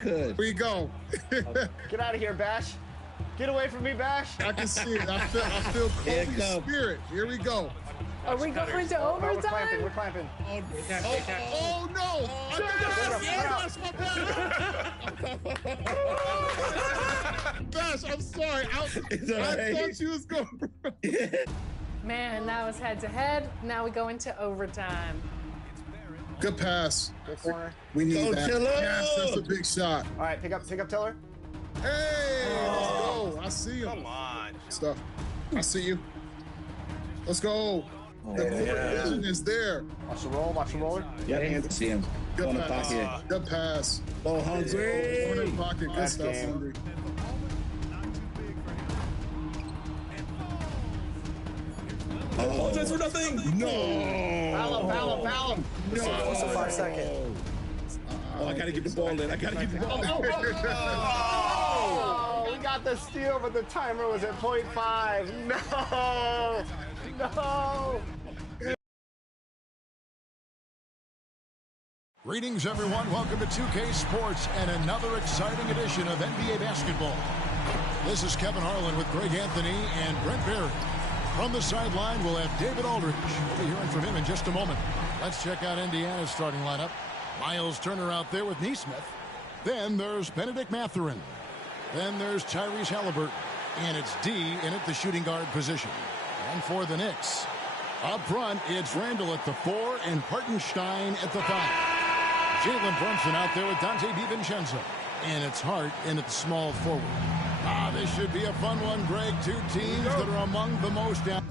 Good. Here we go. Get out of here, Bash. Get away from me, Bash. I can see it. I feel Kobe's spirit. Here we go. Are we going to overtime? We're clamping. Oh no! Bash, I'm sorry. I thought you was going. Man, that was head to head. Now we go into overtime. Good pass. Good corner. We need that. Tiller. Yes, that's a big shot. All right, pick up Tiller. Hey, let's go. I see him. Come on. Stuff. I see you. Let's go. The vision is there. Watch the roller. Yeah, I see him. Good Corner pass. pocket. Good pass. Oh, hungry. Corner pocket. Good Last stuff, game. Hungry. Oh, that's for nothing. No. Foul him. No. What's the 5 second? Oh, I gotta get the ball in. Oh, we got the steal, but the timer was at 0.5. No. Greetings, everyone. Welcome to 2K Sports and another exciting edition of NBA basketball. This is Kevin Harlan with Greg Anthony and Brent Barry. From the sideline, we'll have David Aldridge. We'll be hearing from him in just a moment. Let's check out Indiana's starting lineup. Miles Turner out there with Neesmith. Then there's Benedict Mathurin. Then there's Tyrese Halliburton. And it's D in at the shooting guard position. And for the Knicks, up front, it's Randall at the 4 and Hartenstein at the 5. Jalen Brunson out there with Dante DiVincenzo. And it's Hart in at the small forward. This should be a fun one, Greg. Two teams that are among the most down.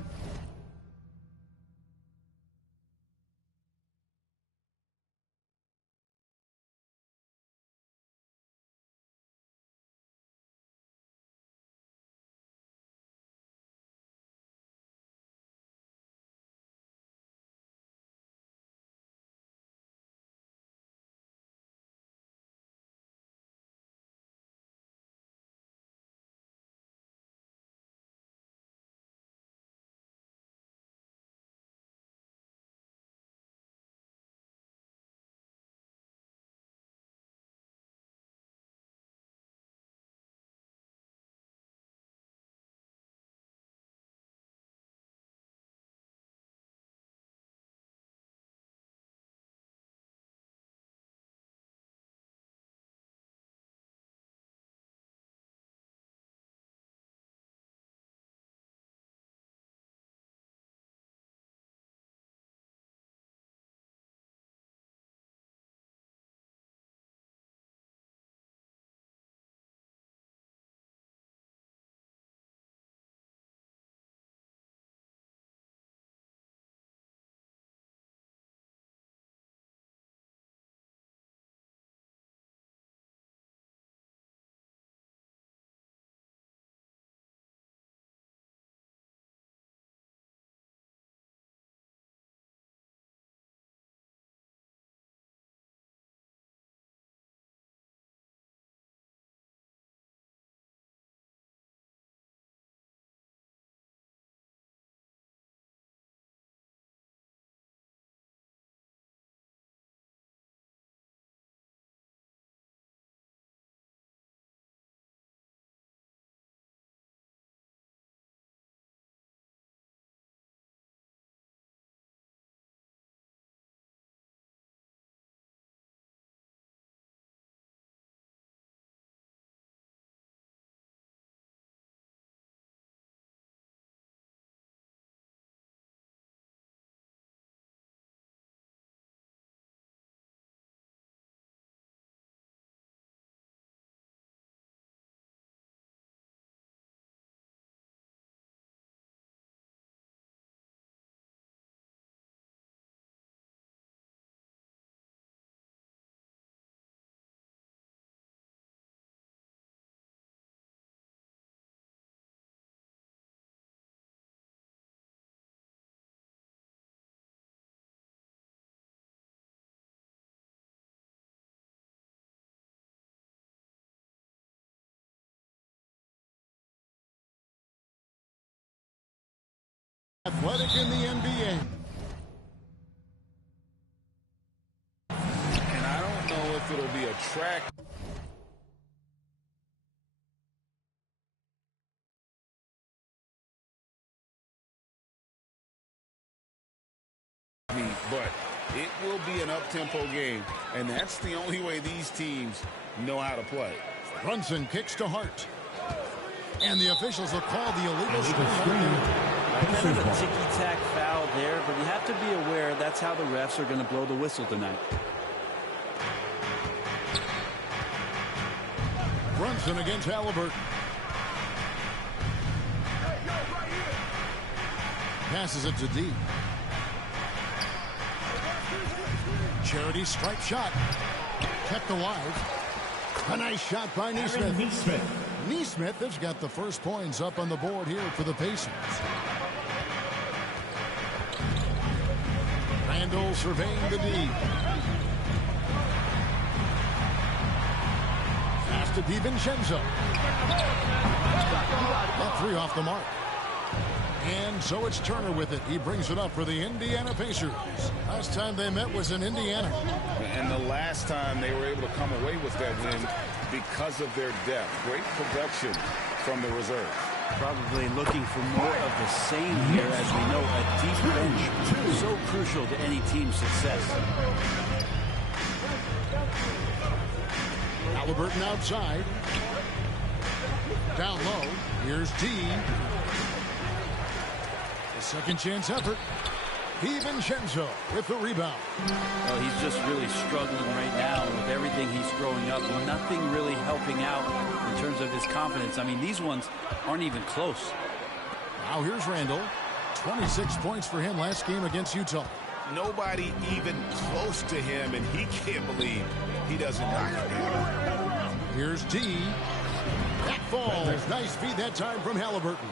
Athletic in the NBA. And I don't know if it'll be a track. It will be an up-tempo game, and that's the only way these teams know how to play. Brunson kicks to Hart. And the officials will call the illegal screen. Kind of a ticky-tack foul there, but you have to be aware that's how the refs are going to blow the whistle tonight. Brunson against Halliburton. Passes it to D. Charity stripe shot. Kept alive. A nice shot by Neesmith. Neesmith has got the first points up on the board here for the Pacers. Randall surveying the D. Pass to DiVincenzo. That three off the mark. And so it's Turner with it. He brings it up for the Indiana Pacers. Last time they met was in Indiana. And the last time they were able to come away with that win because of their depth. Great production from the reserve. Probably looking for more of the same here, as we know a deep bench so crucial to any team's success. Halliburton outside. Down low. Here's D. A second chance effort. DiVincenzo with the rebound. Well, he's just really struggling right now with everything he's throwing up. Nothing really helping out in terms of his confidence. I mean, these ones aren't even close. Now here's Randall. 26 points for him last game against Utah. Nobody even close to him, and he can't believe he doesn't knock it down. Here's D. That falls. Nice feed that time from Halliburton.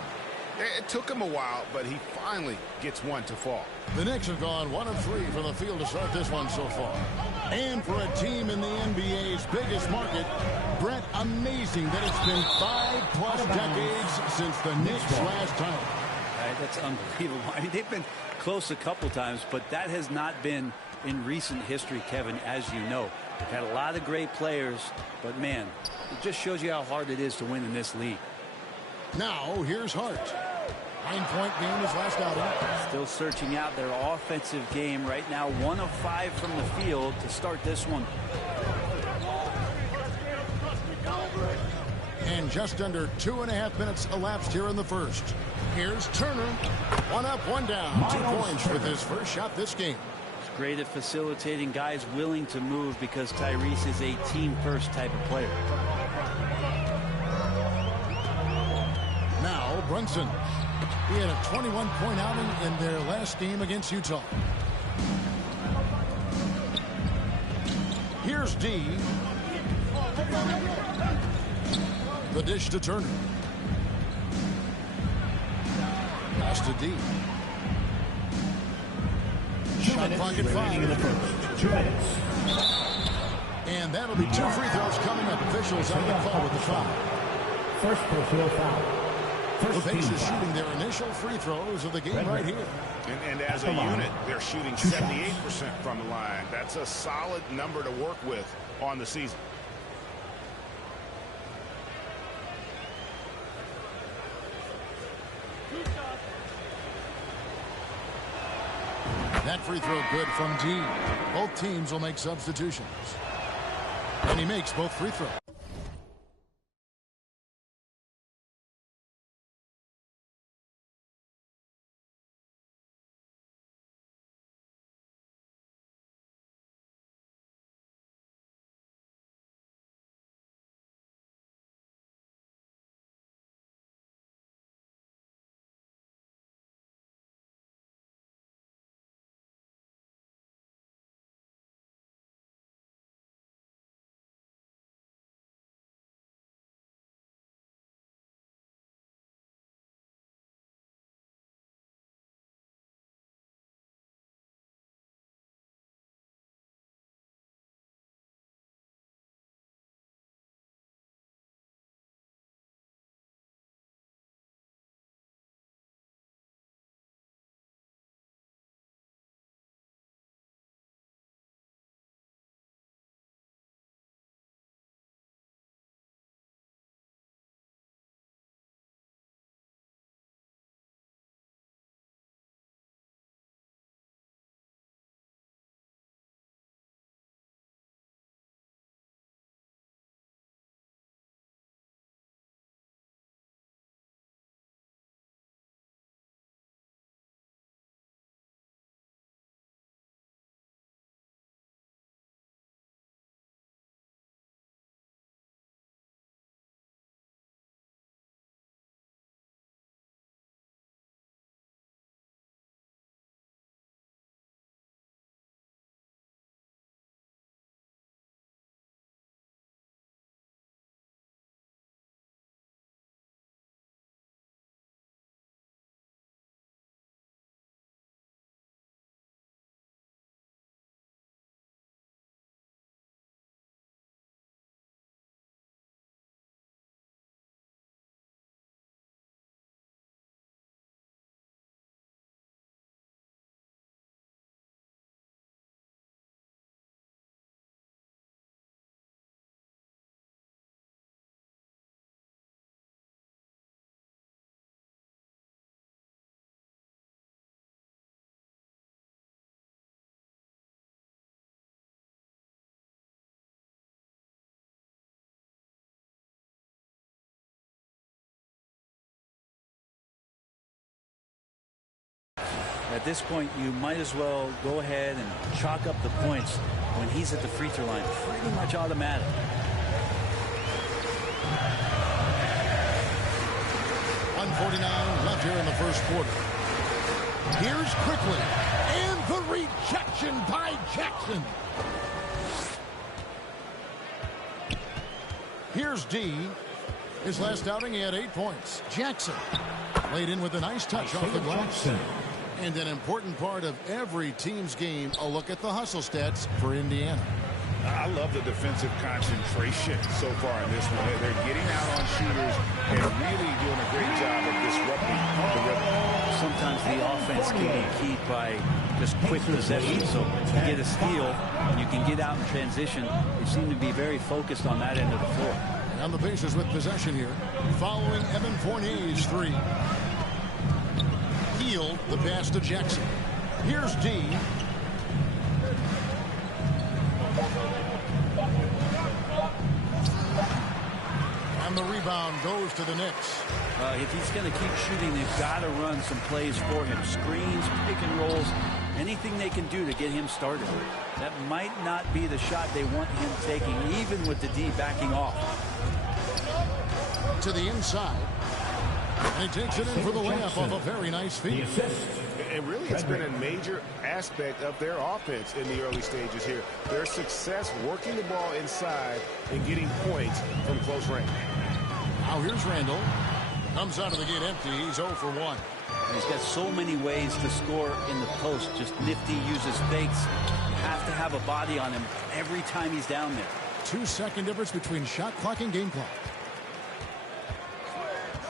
It took him a while, but he finally gets one to fall. The Knicks have gone 1 of 3 from the field to start this one so far. And for a team in the NBA's biggest market, Brett, amazing that it's been 5+ decades since the Knicks' last title. Right, that's unbelievable. I mean, they've been close a couple times, but that has not been in recent history, Kevin, as you know. They've had a lot of great players, but man, it just shows you how hard it is to win in this league. Now, here's Hart. 9-point game his last outing. Still searching out their offensive game right now. 1 of 5 from the field to start this one. And just under 2.5 minutes elapsed here in the first. Here's Turner. 1 up, 1 down. 2 points with his first shot this game. It's great at facilitating guys willing to move because Tyrese is a team-first type of player. Now, Brunson. He had a 21-point outing in their last game against Utah. Here's D. The dish to Turner. Pass to D. Shot clock at 5. In the first. 2 minutes. And that'll be 2 free throws coming up. Officials on the call with the foul. First personal foul. The Pacers shooting their initial free throws of the game right here. And as a unit, they're shooting 78% from the line. That's a solid number to work with on the season. That free throw good from D. Both teams will make substitutions. And he makes both free throws. At this point, you might as well go ahead and chalk up the points when he's at the free throw line. Pretty much automatic. .149 left here in the first quarter. Here's quickly, and the rejection by Jackson. Here's D. His last outing, he had 8 points. Jackson laid in with a nice touch off the glass. And an important part of every team's game, a look at the hustle stats for Indiana. I love the defensive concentration so far in this one. They're getting out on shooters and really doing a great job of disrupting the rhythm. Sometimes the offense can be keyed by just quick possession. So you get a steal and you can get out in transition. They seem to be very focused on that end of the floor. And the Pacers with possession here, following Evan Fournier's 3. Healed the pass to Jackson. Here's D. And the rebound goes to the Knicks. If he's going to keep shooting, they've got to run some plays for him. Screens, pick and rolls, anything they can do to get him started. That might not be the shot they want him taking, even with the D backing off. To the inside. And he takes it in for the layup off a very nice feed. And really, it's been a major aspect of their offense in the early stages here. Their success working the ball inside and getting points from close range. Now here's Randall. Comes out of the gate empty. He's 0 for 1. And he's got so many ways to score in the post. Just nifty, uses fakes. You have to have a body on him every time he's down there. 2-second difference between shot clock and game clock.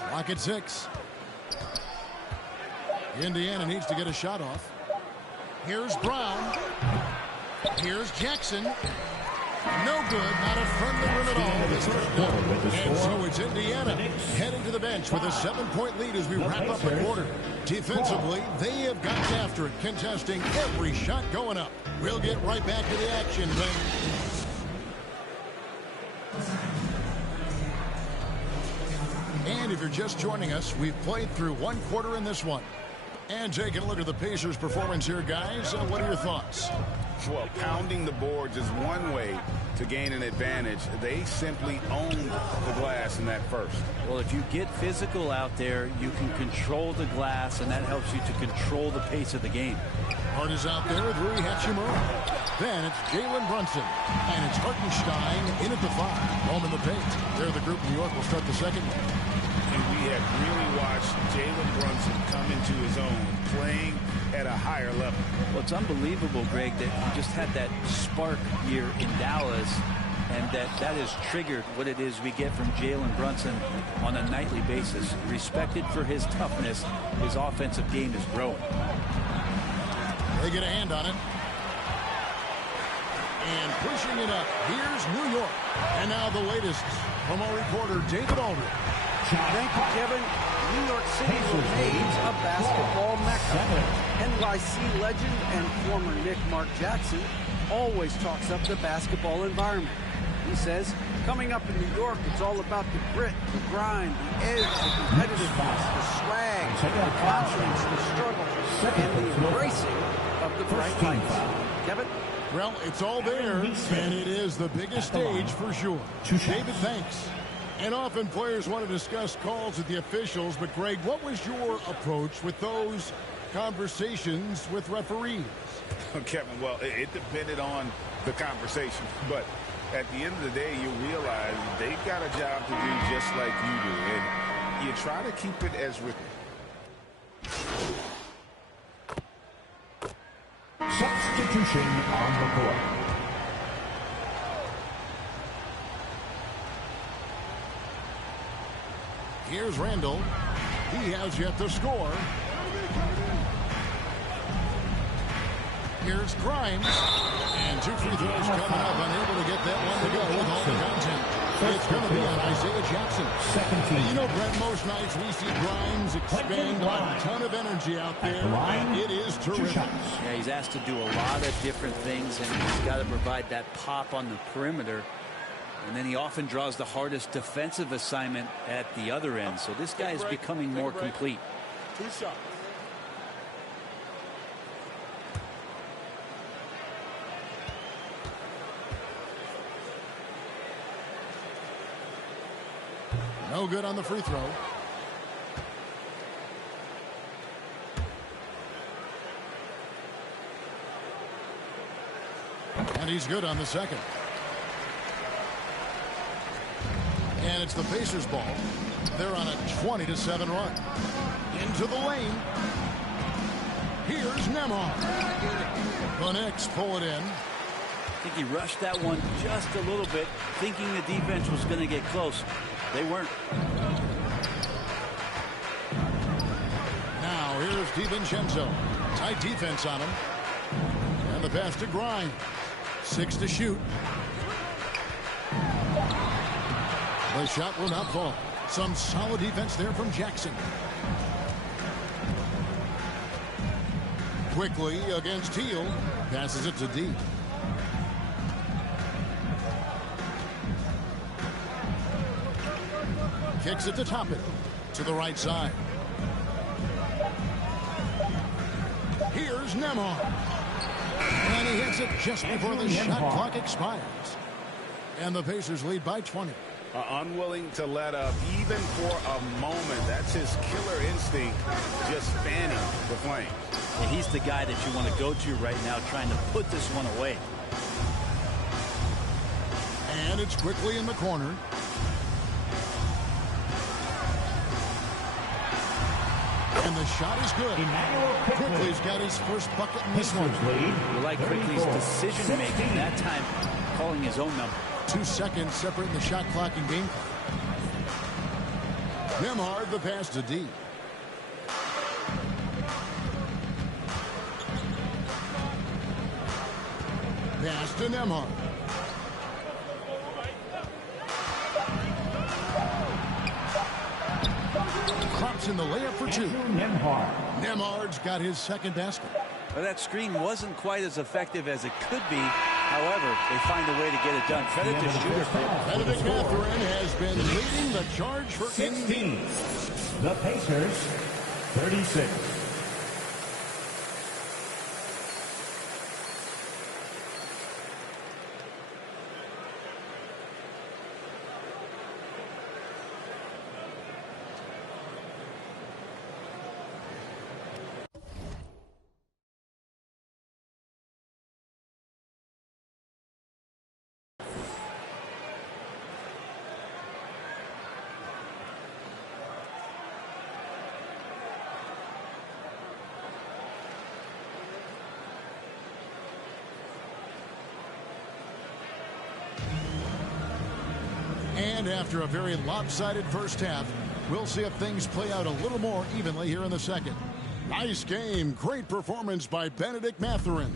Clock at 6. Indiana needs to get a shot off. Here's Brown. Here's Jackson. No good. Not a friendly rim at all. This one. And so it's Indiana heading to the bench with a 7-point lead as we wrap up the quarter. Defensively, they have gotten after it, contesting every shot going up. We'll get right back to the action then. And if you're just joining us, we've played through 1 quarter in this one. And taking a look at the Pacers' performance here, guys. What are your thoughts? Well, pounding the boards is one way to gain an advantage. They simply owned the glass in that first. Well, if you get physical out there, you can control the glass, and that helps you to control the pace of the game. Hart is out there with Rui Hachimura. Then it's Jalen Brunson. And it's Hartenstein in at the 5. Home in the paint. There, the group New York will start the second one. And we have really watched Jalen Brunson come into his own, playing at a higher level. Well, it's unbelievable, Greg, that he just had that spark here in Dallas, and that has triggered what it is we get from Jalen Brunson on a nightly basis. Respected for his toughness, his offensive game is growing. They get a hand on it. And pushing it up, here's New York. And now the latest from our reporter, David Aldridge. Thank you, Kevin. New York City remains a basketball mecca. NYC legend and former Knick Mark Jackson always talks up the basketball environment. He says, coming up in New York, it's all about the grit, the grind, the edge, the competitiveness, the swag, the confidence, the struggle, and the embracing of the bright lights. Kevin? Well, it's all there, and it is the biggest stage for sure. David, thanks. And often players want to discuss calls with the officials, but Greg, what was your approach with those conversations with referees? Kevin, well, it depended on the conversation, but at the end of the day, you realize they've got a job to do just like you do, and you try to keep it as Substitution on the court. Here's Randall. He has yet to score. Here's Grimes. And 2 free throws coming up. Unable to get that one to go with all the content. It's going to be on Isaiah Jackson. Second team. You know, Brent, most nights we see Grimes expend a ton of energy out there. And it is terrific. Yeah, he's asked to do a lot of different things, and he's got to provide that pop on the perimeter. And then he often draws the hardest defensive assignment at the other end. So this guy is becoming more complete. 2 shots. No good on the free throw. And he's good on the second. And it's the Pacers' ball. They're on a 20-7 run. Into the lane. Here's Nembhard. The Knicks pull it in. I think he rushed that one just a little bit, thinking the defense was going to get close. They weren't. Now here's DiVincenzo. Tight defense on him. And the pass to Grimes. 6 to shoot. The shot will not fall. Some solid defense there from Jackson. Quickly against Teal. Passes it to D. Kicks it to Toppin. To the right side. Here's Nembhard. And he hits it just before the shot clock expires. And the Pacers lead by 20. Unwilling to let up even for a moment. That's his killer instinct, just fanning the flame. And he's the guy that you want to go to right now, trying to put this one away. And it's quickly in the corner. And the shot is good. Quickly's got his first bucket in this one. You like Quickly's decision-making that time, calling his own number. 2 seconds separating the shot clock and game clock. Nembhard the pass to D. Pass to Nembhard. Crops in the layup for 2. Nembhard's got his second basket. Well, that screen wasn't quite as effective as it could be. However, they find a way to get it done. Credit to shooter. Benedict Mathurin has been leading the charge for 16. The Pacers, 36. And after a very lopsided first half, we'll see if things play out a little more evenly here in the second. Nice game. Great performance by Benedict Mathurin.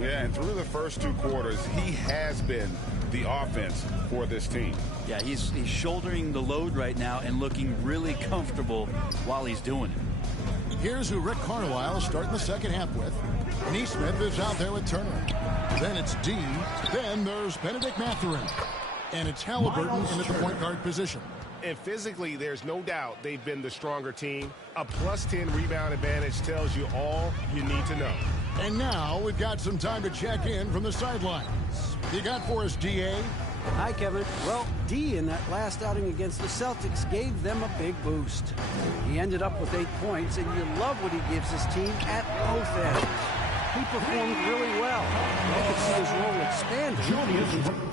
Yeah, and through the first 2 quarters, he has been the offense for this team. Yeah, he's shouldering the load right now and looking really comfortable while he's doing it. Here's who Rick Carlisle starting the second half with. Neesmith is out there with Turner. Then it's D. Then there's Benedict Mathurin. And it's Halliburton in the point guard position. And physically, there's no doubt they've been the stronger team. A +10 rebound advantage tells you all you need to know. And now we've got some time to check in from the sidelines. You got for us, D.A.? Hi, Kevin. Well, D in that last outing against the Celtics gave them a big boost. He ended up with 8 points, and you love what he gives his team at both ends. He performed really well. I could see his role expanding.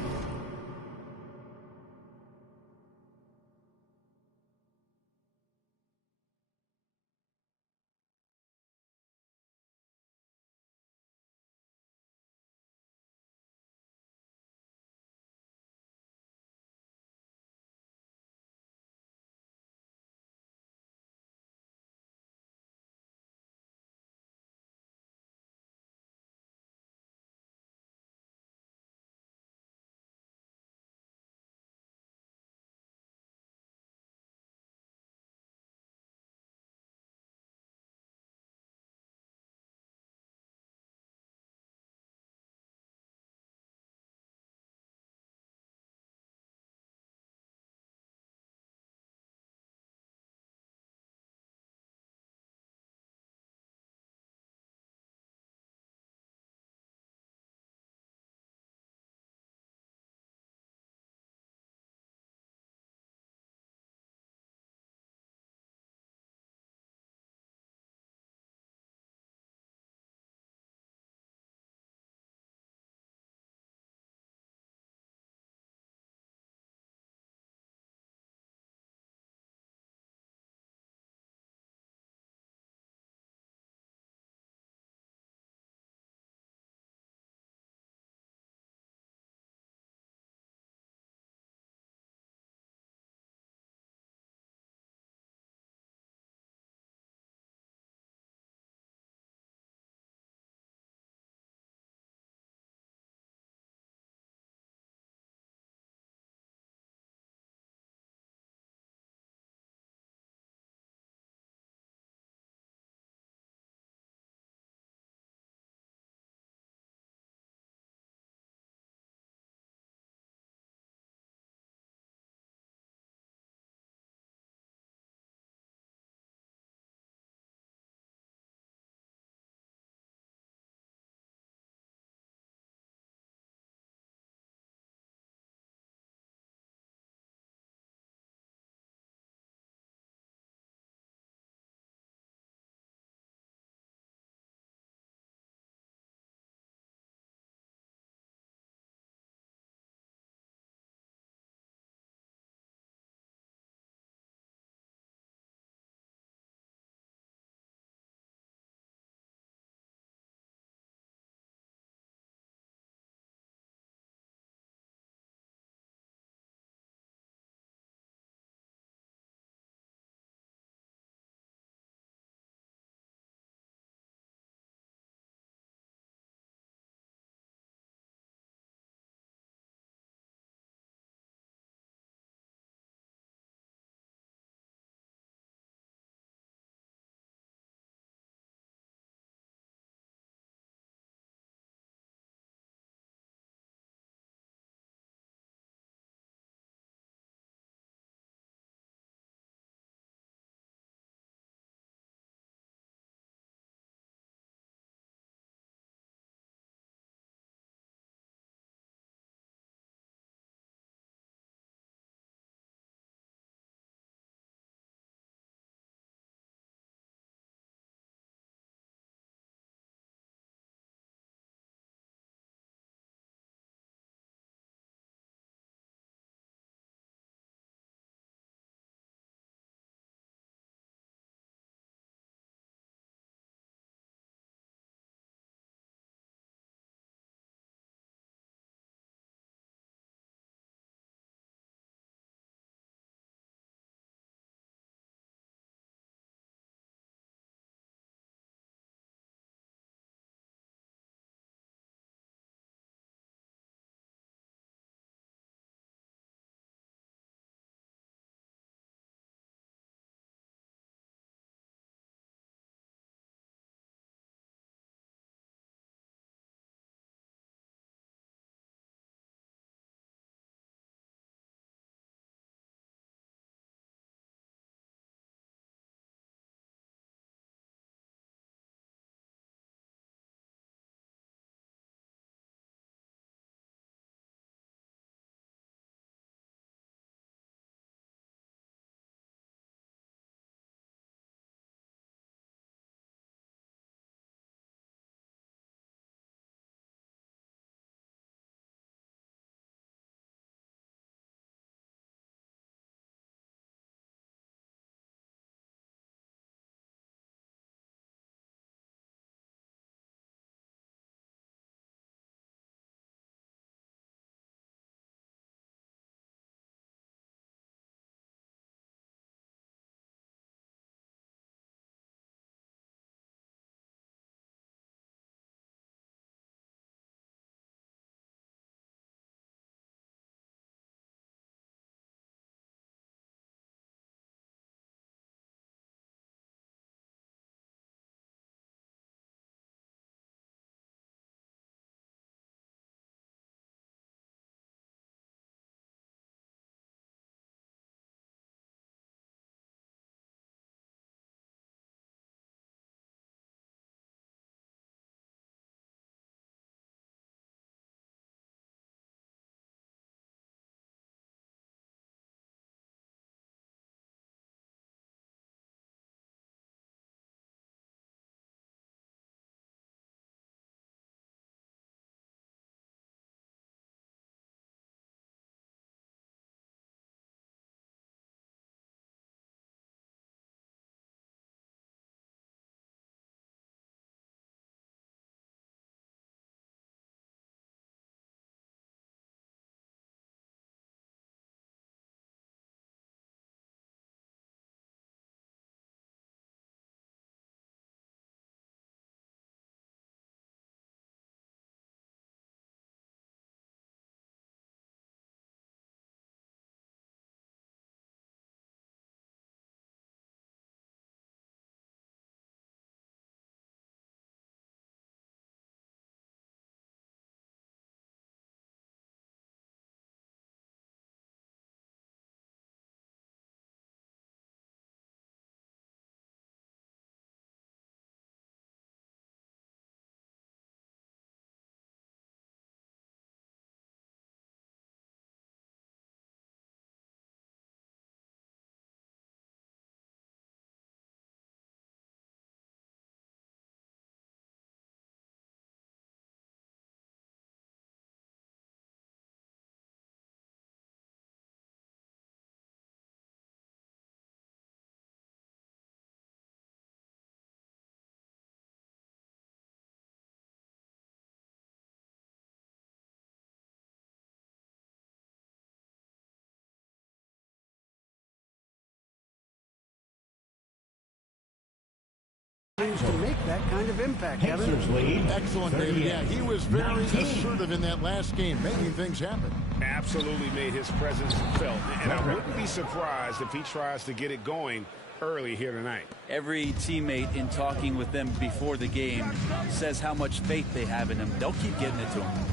to make that kind of impact, Kevin. Pacers lead. Excellent, David. Yeah, he was very assertive in that last game, making things happen. Absolutely made his presence felt. And I wouldn't be surprised if he tries to get it going early here tonight. Every teammate in talking with them before the game says how much faith they have in him. They'll keep getting it to him.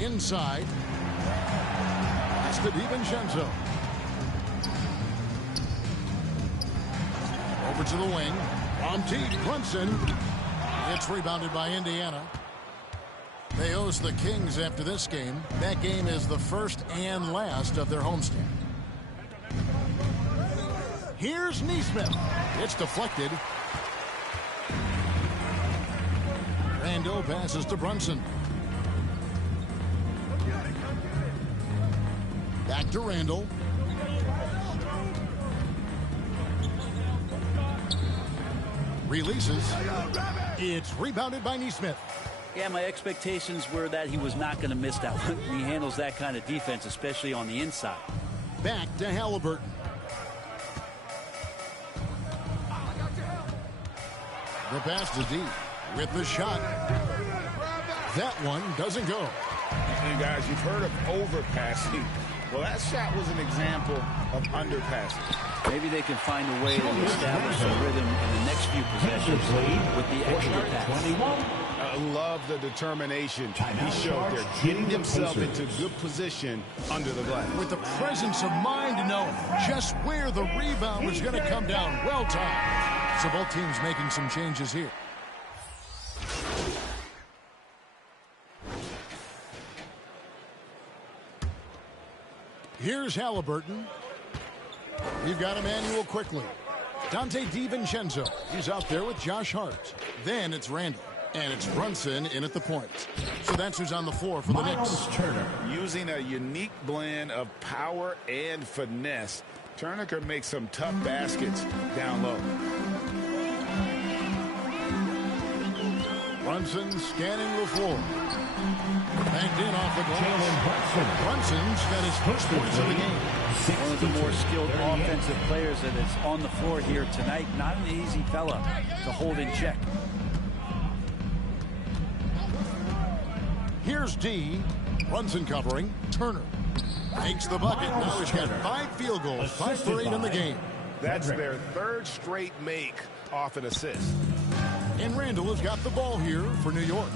Inside. That's to DiVincenzo. Over to the wing. On Tigg Brunson. It's rebounded by Indiana. They host the Kings after this game. That game is the first and last of their homestand. Here's Neesmith. It's deflected. Randall passes to Brunson. Back to Randall. Releases. It's rebounded by Neesmith. Yeah, my expectations were that he was not going to miss that one. He handles that kind of defense, especially on the inside. Back to Halliburton. The pass to D with the shot. That one doesn't go. And guys, you've heard of overpassing. Well, that shot was an example of underpassing. Maybe they can find a way to establish a rhythm in the next few possessions with the extra pass. I love the determination he showed there, getting himself into good position under the glass. With the presence of mind to know just where the rebound was going to come down. Well timed. So both teams making some changes here. Here's Halliburton. We've got Emmanuel quickly. Dante DiVincenzo. He's out there with Josh Hart. Then it's Randall. And it's Brunson in at the point. So that's who's on the floor for the Knicks. Turner. Using a unique blend of power and finesse, Turner can make some tough baskets down low. Brunson scanning the floor. Banked in off the glass. Brunson's got his first points of the game. One of the more skilled offensive players that is on the floor here tonight. Not an easy fella to hold in check. Here's D. Brunson covering. Turner makes the bucket. Now he's got 5 field goals, 5 for 8 in the game. That's their third straight make off an assist. And Randall has got the ball here for New York.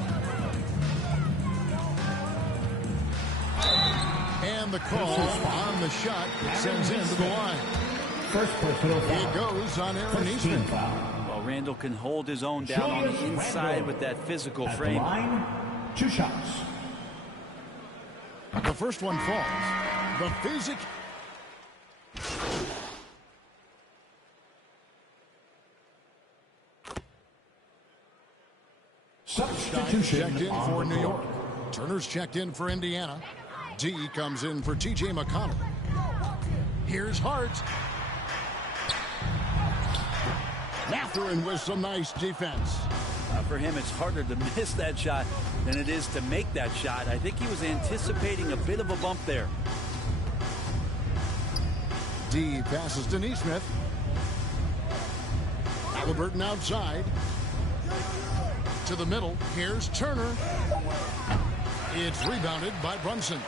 And the call on the shot sends him to the line. First personal foul. It goes on Aaron Eastman. Well, Randall can hold his own down on the inside with that physical frame. Line, 2 shots. The first one falls. The physic. Substitution checked in for New York. Turner's checked in for Indiana. D comes in for T.J. McConnell. Here's Hart. Mathurin with some nice defense. For him, it's harder to miss that shot than it is to make that shot. I think he was anticipating a bit of a bump there. D passes to Neesmith. Halliburton outside. To the middle. Here's Turner. It's rebounded by Brunson.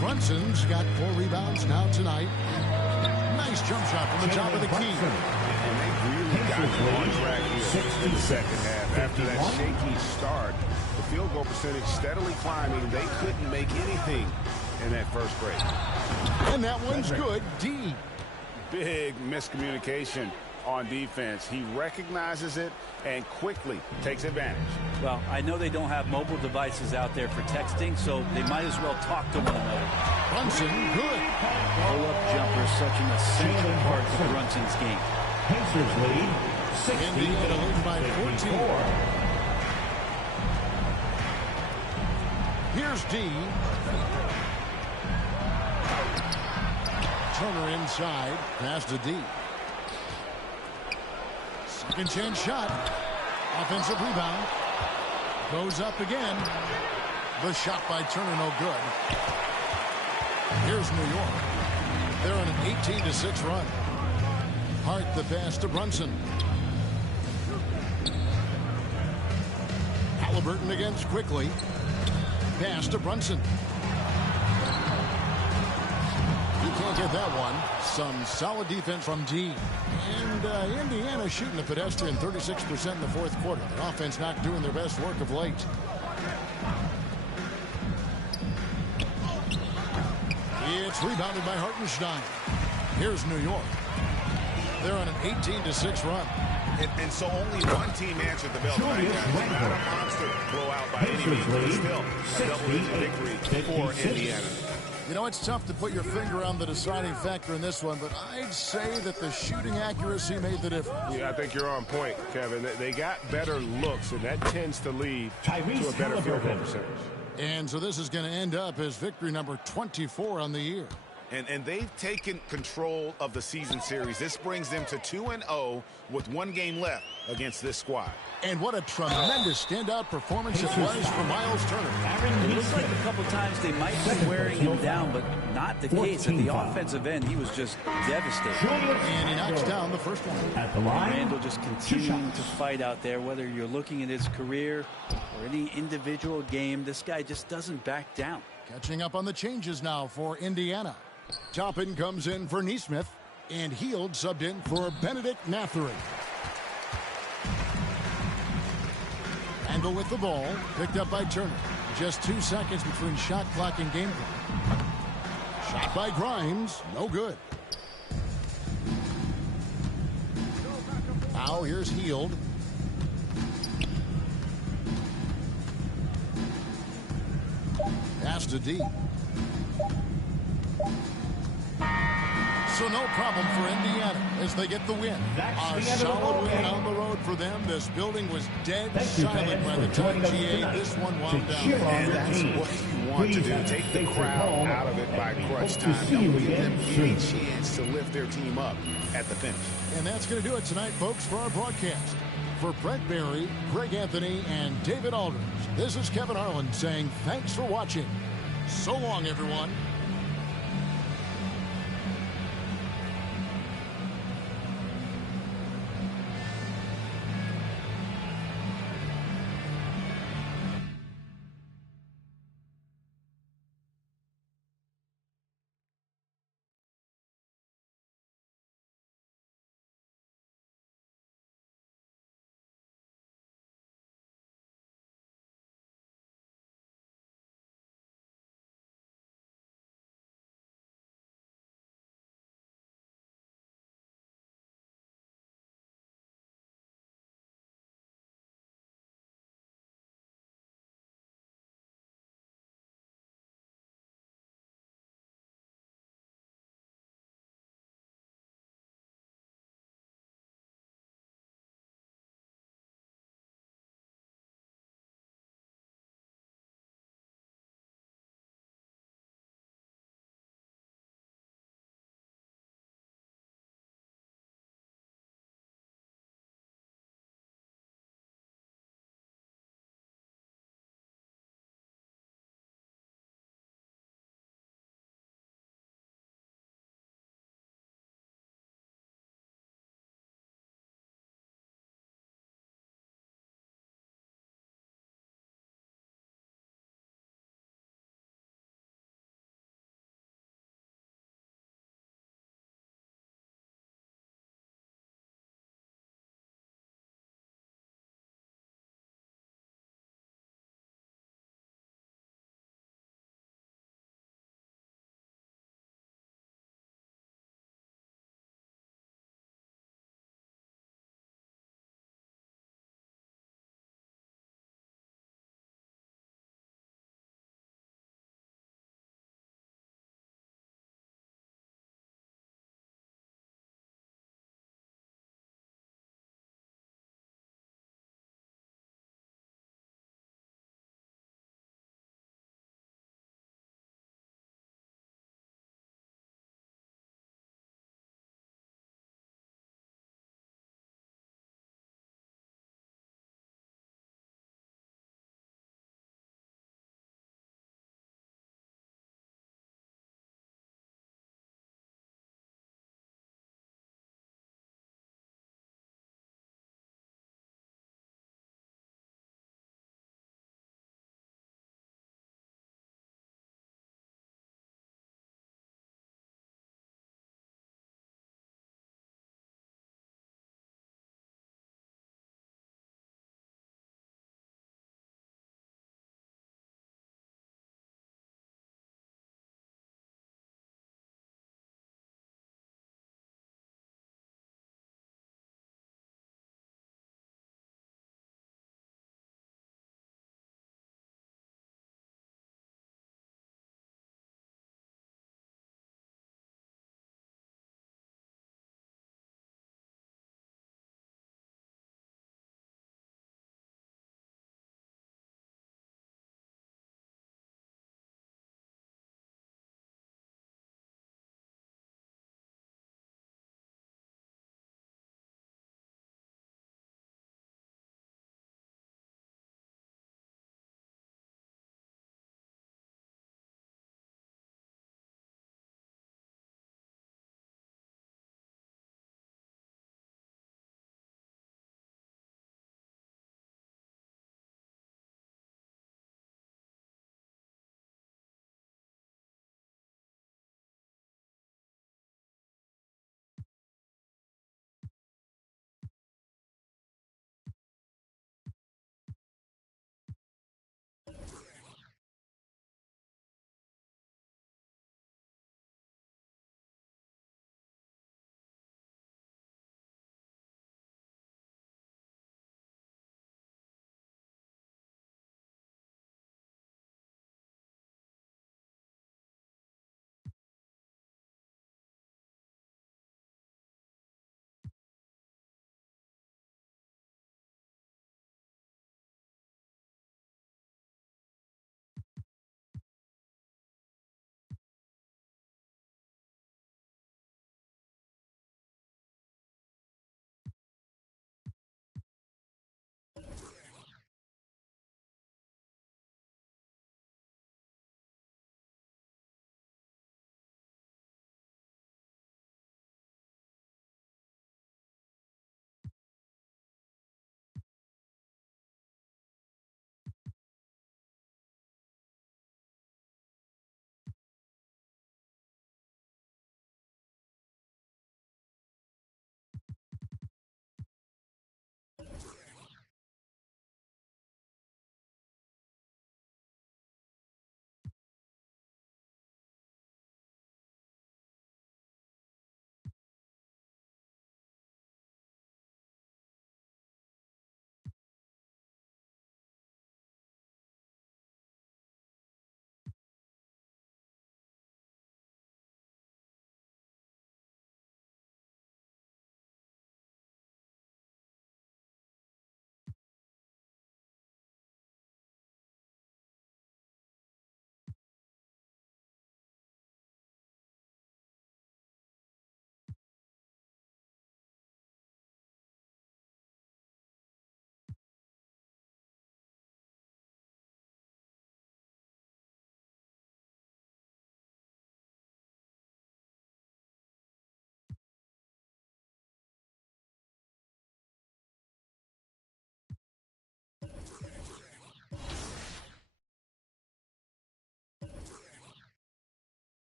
Brunson's got 4 rebounds now tonight. Nice jump shot from the top of the key. And they really got on track here in the second half. After that shaky start, the field goal percentage steadily climbing. They couldn't make anything in that first break. And that one's good. D. Big miscommunication on defense. He recognizes it and quickly takes advantage. Well, I know they don't have mobile devices out there for texting, so they might as well talk to one another. Brunson, good. Pull-up jumper is such an essential part of Brunson's game. Pacers lead 60 Indiana lead by 14. Here's D. Turner inside. Pass to D. Second chance shot. Offensive rebound. Goes up again. The shot by Turner no good. Here's New York. They're on an 18-6 run. Hart the pass to Brunson. Halliburton against Quickly. Pass to Brunson. He can't get that one. Some solid defense from D. And Indiana shooting the pedestrian 36% in the fourth quarter. The offense not doing their best work of late. It's rebounded by Hartenstein. Here's New York. They're on an 18-6 run. And so only one team answered the bell tonight. Not a monster blowout by any means, but still a double-digit victory for Indiana. You know, it's tough to put your finger on the deciding factor in this one, but I'd say that the shooting accuracy made the difference. Yeah, I think you're on point, Kevin. They got better looks, and that tends to lead to a better field goal percentage. And so this is going to end up as victory number 24 on the year. And they've taken control of the season series. This brings them to 2-0 with one game left against this squad. And what a tremendous standout performance it was for Miles Turner. It looks like a couple times they might be wearing him down, but not the case. At the offensive end, he was just devastated. And he knocks down the first one. At the line, Randall just continuing to fight out there, whether you're looking at his career or any individual game. This guy just doesn't back down. Catching up on the changes now for Indiana. Toppin comes in for Neesmith, and Heald subbed in for Benedict Nathary. Randall with the ball, picked up by Turner. Just 2 seconds between shot clock and game clock. Shot by Grimes, no good. Now here's Heald. Pass to D. So no problem for Indiana as they get the win. A solid win on the road for them. This building was dead silent by the time GA this one wound down. And that's what you want to do. Take the crowd out of it by crunch time. Don't give them any chance to lift their team up at the finish. And that's going to do it tonight, folks, for our broadcast. For Brent Barry, Greg Anthony, and David Aldridge, this is Kevin Harlan saying thanks for watching. So long, everyone.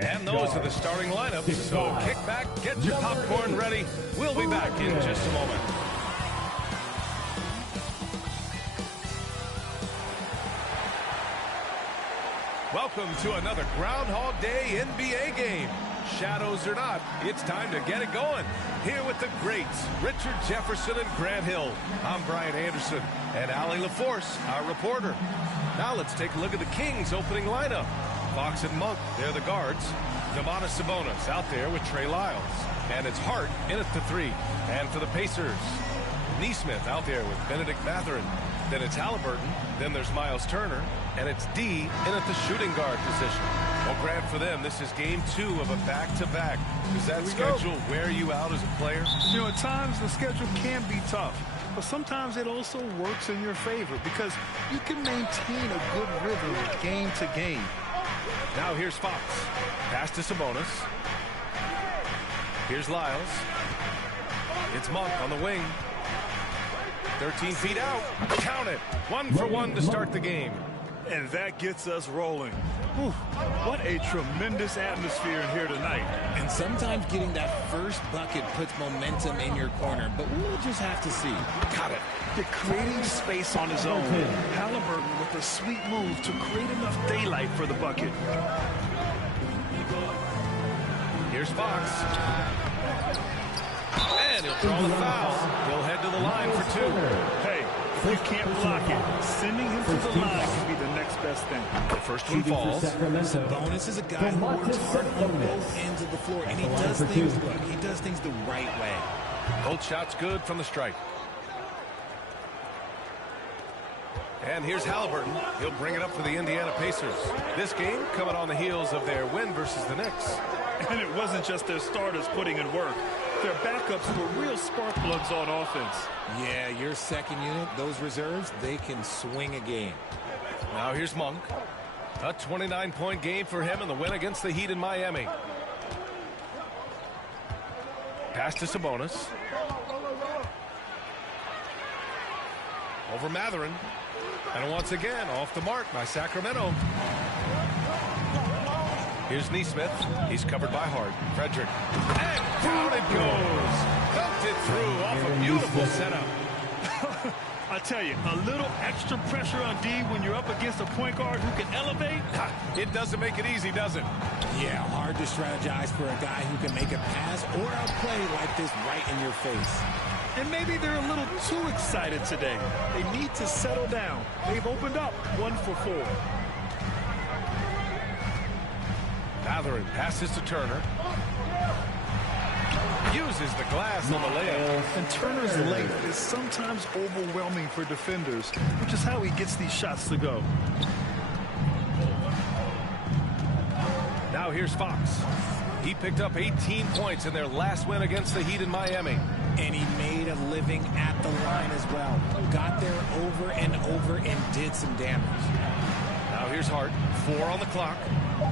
And those are the starting lineups. So kick back, get your popcorn ready. We'll be back in just a moment. Welcome to another Groundhog Day NBA game. Shadows or not, it's time to get it going. Here with the greats, Richard Jefferson and Grant Hill. I'm Brian Anderson, and Allie LaForce, our reporter. Now let's take a look at the Kings' opening lineup. Fox and Monk, they're the guards. Domantas Sabonis out there with Trey Lyles. And it's Hart in at the 3. And for the Pacers, Nesmith out there with Benedict Mathurin. Then it's Halliburton. Then there's Miles Turner. And it's D in at the shooting guard position. Well, Grant, for them, this is game 2 of a back-to-back. Does that schedule wear you out as a player? You know, at times the schedule can be tough. But sometimes it also works in your favor because you can maintain a good rhythm game to game. Now here's Fox. Pass to Sabonis. Here's Lyles. It's Monk on the wing. 13 feet out. Count it. 1 for 1 to start the game. And that gets us rolling. Whew, what a tremendous atmosphere in here tonight. And sometimes getting that first bucket puts momentum in your corner, but we'll just have to see. Got it. They're creating space on his own. Halliburton with a sweet move to create enough daylight for the bucket. Here's Fox. And he'll draw the foul. He'll head to the line for 2. Hey, if you can't block it, sending him to the line can be the next best thing. The first one falls. Sabonis is a guy who works hard on both ends of the floor, and he does things, look, he does things the right way. Both shots good from the stripe. And here's Halliburton. He'll bring it up for the Indiana Pacers. This game coming on the heels of their win versus the Knicks. And it wasn't just their starters putting in work. Their backups were real spark plugs on offense. Yeah, your second unit, those reserves, they can swing a game. Now here's Monk. A 29-point game for him in the win against the Heat in Miami. Pass to Sabonis. Over Mathurin. And once again, off the mark by Sacramento. Here's Nesmith. He's covered by Hart. Frederick. And down it goes. Dunked it through off a beautiful setup. I tell you, a little extra pressure on D when you're up against a point guard who can elevate. It doesn't make it easy, does it? Yeah, hard to strategize for a guy who can make a pass or a play like this right in your face. And maybe they're a little too excited today. They need to settle down. They've opened up 1 for 4. Mathurin passes to Turner. Uses the glass on the layup. And Turner's length is sometimes overwhelming for defenders, which is how he gets these shots to go. Now here's Fox. He picked up 18 points in their last win against the Heat in Miami. And he made a living at the line as well. Got there over and over and did some damage. Now here's Hart. 4 on the clock.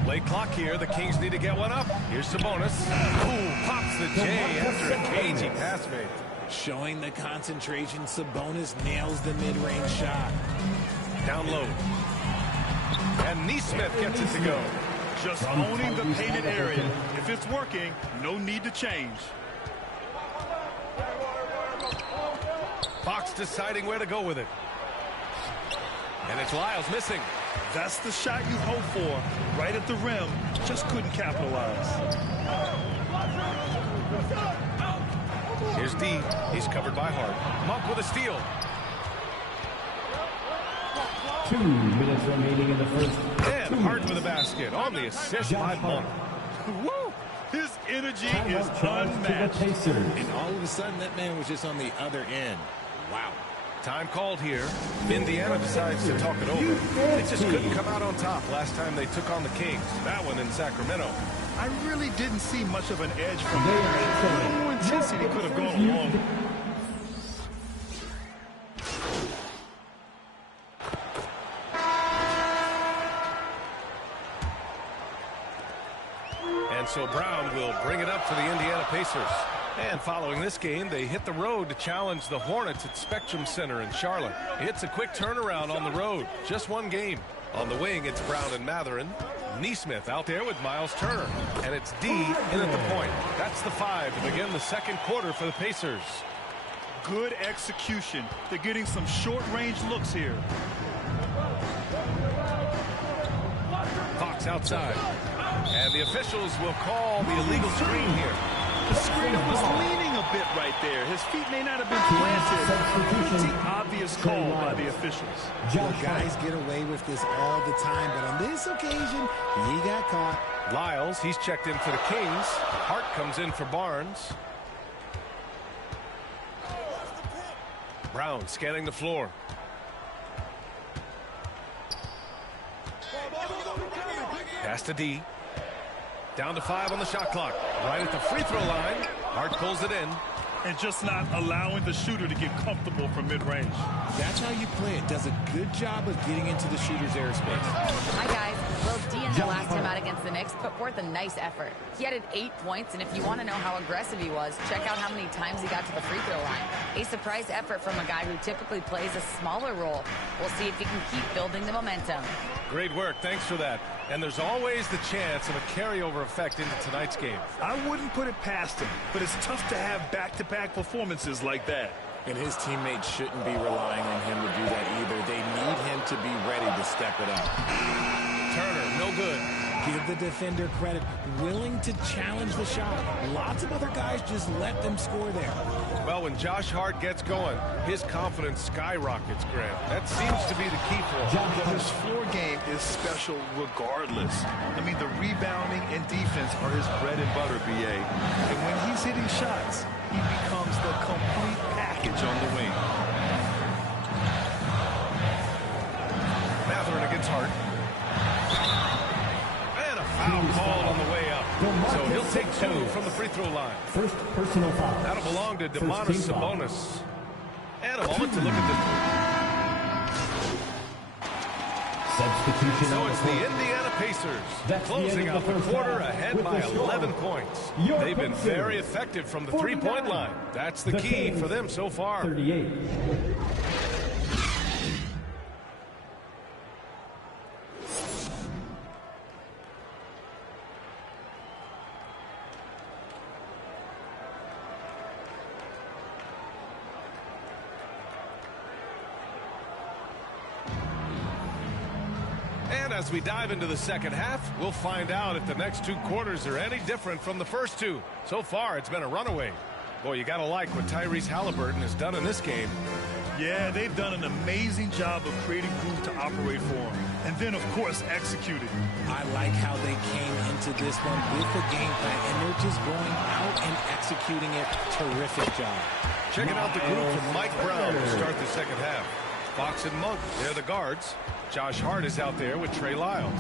Late clock here. The Kings need to get one up. Here's Sabonis. Ooh, pops the J after a cagey pass fake. Showing the concentration, Sabonis nails the mid-range shot. Down low. And Nesmith gets it to go. Just owning the painted area. If it's working, no need to change. Fox deciding where to go with it. And it's Lyles missing. That's the shot you hope for. Right at the rim. Just couldn't capitalize. Here's D. He's covered by Hart. Monk with a steal. 2 minutes remaining in the first. And Hart with a basket on the assist by Monk. Woo! His energy is unmatched. And all of a sudden, that man was just on the other end. Wow. Time called here. Indiana decides to talk it over. They just couldn't come out on top last time they took on the Kings. That one in Sacramento. I really didn't see much of an edge from them. A little more intensity could have gone along. And so Brown will bring it up for the Indiana Pacers. And following this game, they hit the road to challenge the Hornets at Spectrum Center in Charlotte. It's a quick turnaround on the road. Just one game. On the wing, it's Brown and Mathurin. Neesmith out there with Miles Turner. And it's D in at the point. That's the 5 to begin the second quarter for the Pacers. Good execution. They're getting some short-range looks here. Fox outside. And the officials will call the illegal screen here. The screener was leaning a bit right there. His feet may not have been planted. Pretty obvious call by the officials. Well, guys get away with this all the time, but on this occasion, he got caught. Lyles, he's checked in for the Kings. Hart comes in for Barnes. Brown scanning the floor. Pass to D. Down to 5 on the shot clock. Right at the free throw line. Hart pulls it in. And just not allowing the shooter to get comfortable from mid-range. That's how you play it. Does a good job of getting into the shooter's airspace. Hi, guys. Well, D in the last time out against the Knicks put forth a nice effort. He added 8 points, and if you want to know how aggressive he was, check out how many times he got to the free throw line. A surprise effort from a guy who typically plays a smaller role. We'll see if he can keep building the momentum. Great work. Thanks for that. And there's always the chance of a carryover effect into tonight's game. I wouldn't put it past him, but it's tough to have back-to-back performances like that. And his teammates shouldn't be relying on him to do that either. They need him to be ready to step it up. Turner, no good. Give the defender credit, willing to challenge the shot. Lots of other guys just let them score there. Well, when Josh Hart gets going, his confidence skyrockets, Grant. That seems to be the key for him. His floor game is special regardless. I mean, the rebounding and defense are his bread and butter, BA. And when he's hitting shots, he becomes the complete package on the wing. Mathurin against Hart. And a foul call on the way up. So he'll take 2 from the free throw line. First personal foul. That'll belong to Demonis Sabonis. And a moment to look at the substitution. So it's the Indiana Pacers closing out the quarter ahead by 11 points. They've been very effective from the three-point line. That's the key for them so far. 38. As we dive into the second half, we'll find out if the next 2 quarters are any different from the first 2. So far, it's been a runaway. Boy, you got to like what Tyrese Halliburton has done in this game. Yeah, they've done an amazing job of creating room to operate for him. And then, of course, executing. I like how they came into this one with the game plan, and they're just going out and executing it. Terrific job. Checking out the group from Mike Brown to start the second half. Fox and Monk, they're the guards. Josh Hart is out there with Trey Lyles.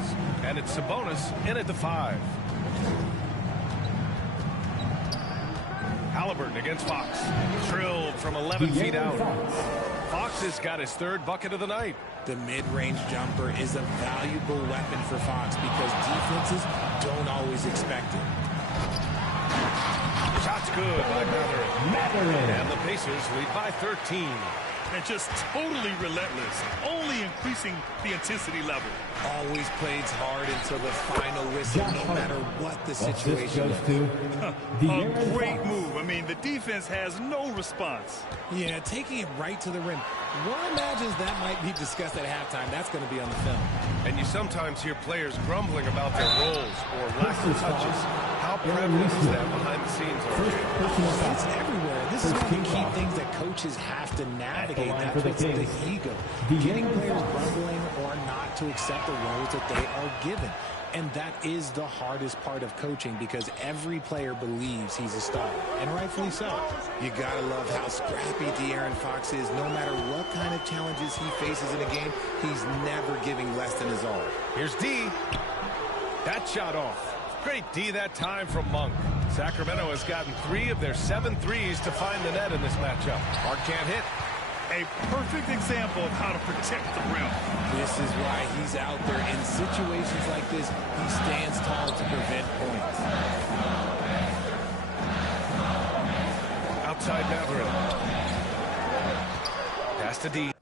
And it's Sabonis in at the 5. Halliburton against Fox. Drilled from 11 feet out. Fox has got his 3rd bucket of the night. The mid-range jumper is a valuable weapon for Fox because defenses don't always expect it. Shot's good by Mathurin. And the Pacers lead by 13. And just totally relentless, only increasing the intensity level. Always plays hard until the final whistle, no matter what the situation is. A great move. I mean, the defense has no response. Yeah, taking it right to the rim. One imagines that might be discussed at halftime. That's going to be on the film. And you sometimes hear players grumbling about their roles or lack of touches. How prevalent is that behind the scenes? It's everywhere. This is one of the key things that coaches have to navigate. That's what's the ego. Getting players grumbling or not to accept the roles that they are given. And that is the hardest part of coaching because every player believes he's a star, and rightfully so. You gotta love how scrappy De'Aaron Fox is. No matter what kind of challenges he faces in a game, he's never giving less than his all. Here's D. That shot off. Great D that time from Monk. Sacramento has gotten 3 of their 7 threes to find the net in this matchup. Hart can't hit. A perfect example of how to protect the rim. This is why he's out there in situations like this. He stands tall to prevent points. Outside Mathurin. Pass to D.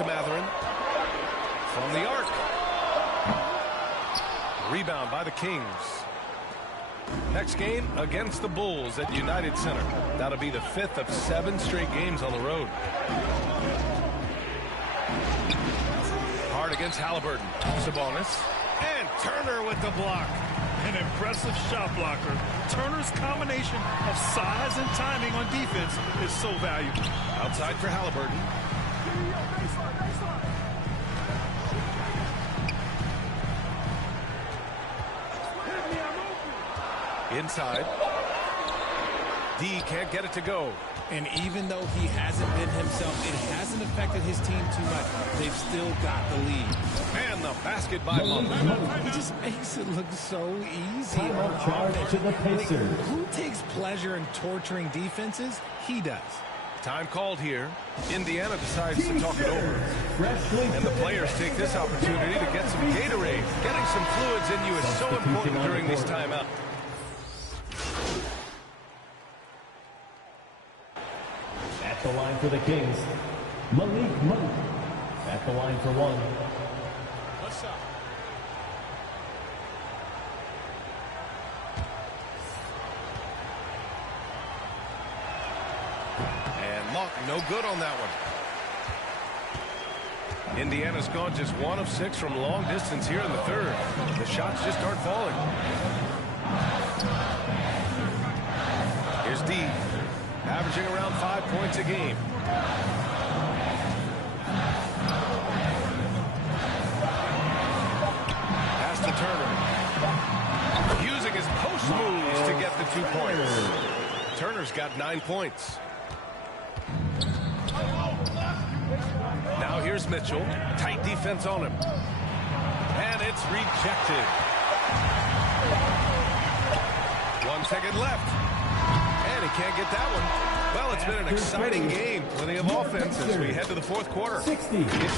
to Matherin. From the arc. Rebound by the Kings. Next game against the Bulls at United Center. That'll be the 5th of 7 straight games on the road. Hard against Halliburton. Sabonis. And Turner with the block. An impressive shot blocker. Turner's combination of size and timing on defense is so valuable. Outside for Halliburton. Inside. D can't get it to go. And even though he hasn't been himself, it hasn't affected his team too much. They've still got the lead. And the basket by Monk. He just makes it look so easy. Charge to the Pacers. Who takes pleasure in torturing defenses? He does. Time called here. Indiana decides to talk it over. And the players take this opportunity to get some Gatorade. Getting some fluids in you is so important during these timeouts. At the line for the Kings, Malik Monk. At the line for one. What's up? And Monk, no good on that one. Indiana's gone just 1 of 6 from long distance here in the 3rd. The shots just aren't falling. Here's D, averaging around 5 points a game. Pass to Turner. Using his post moves to get the 2 points. Turner's got 9 points. Now here's Mitchell. Tight defense on him. And it's rejected. 1 second left. And he can't get that one. Well, it's been an exciting game. Plenty of offense as we head to the 4th quarter. It's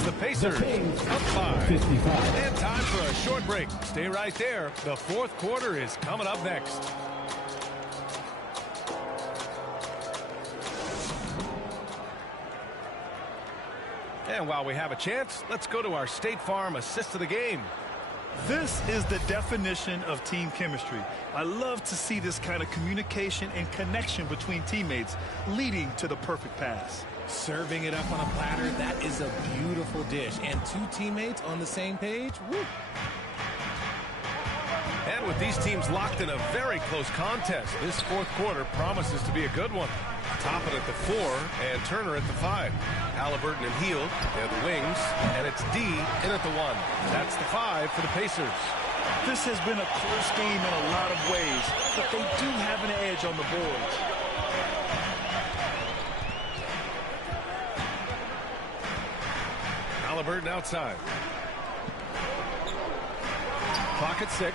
the Pacers up 5. And time for a short break. Stay right there. The 4th quarter is coming up next. And while we have a chance, let's go to our State Farm assist of the game. This is the definition of team chemistry. I love to see this kind of communication and connection between teammates leading to the perfect pass. Serving it up on a platter, that is a beautiful dish. And 2 teammates on the same page, woo. And with these teams locked in a very close contest, this 4th quarter promises to be a good one. Toppin at the 4 and Turner at the 5. Halliburton and Hield at the wings, and it's D in at the 1. That's the 5 for the Pacers. This has been a close game in a lot of ways, but they do have an edge on the boards. Halliburton outside. Clock at 6.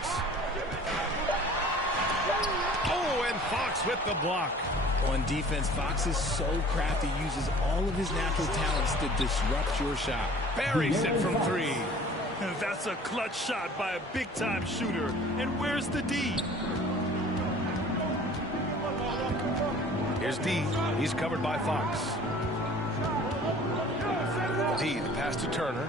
Oh, and Fox with the block. On defense, Fox is so crafty, uses all of his natural talents to disrupt your shot. Buries it from 3. That's a clutch shot by a big-time shooter. And where's the D? Here's D. He's covered by Fox. D, the pass to Turner.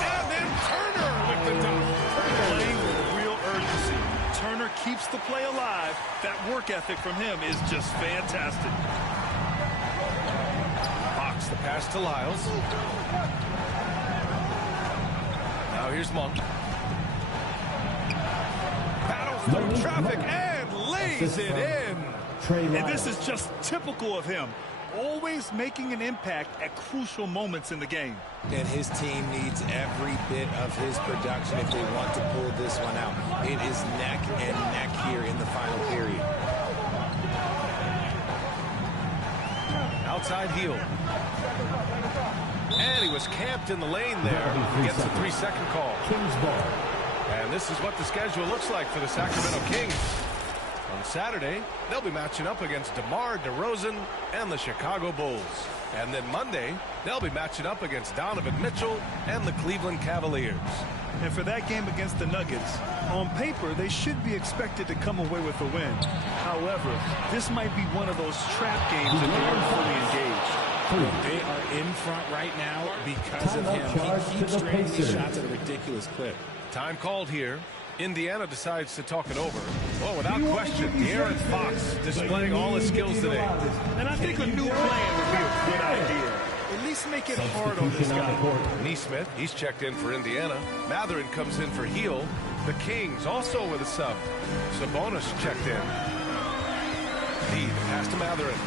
And then Turner with the dunk. Playing with real urgency. Turner keeps the play alive. That work ethic from him is just fantastic. Fox, the pass to Lyles. Now here's Monk. Battles through traffic and lays it in. And this is just typical of him. Always making an impact at crucial moments in the game. And his team needs every bit of his production if they want to pull this one out. It is neck and neck here in the final period. Outside Hield. And he was camped in the lane there. He gets a 3-second call. Kings ball. And this is what the schedule looks like for the Sacramento Kings. On Saturday, they'll be matching up against DeMar DeRozan and the Chicago Bulls. And then Monday, they'll be matching up against Donovan Mitchell and the Cleveland Cavaliers. And for that game against the Nuggets, on paper, they should be expected to come away with a win. However, this might be one of those trap games if they aren't fully engaged. They are in front right now because of him. He keeps draining these shots at a ridiculous clip. Time called here. Indiana decides to talk it over. Oh, without question, De'Aaron Fox displaying all his skills today. And I think a new plan would be a good idea. At least make it hard on this guy. Neesmith, he's checked in for Indiana. Mathurin comes in for Heel. The Kings also with a sub. Sabonis checked in. Lead pass to Mathurin.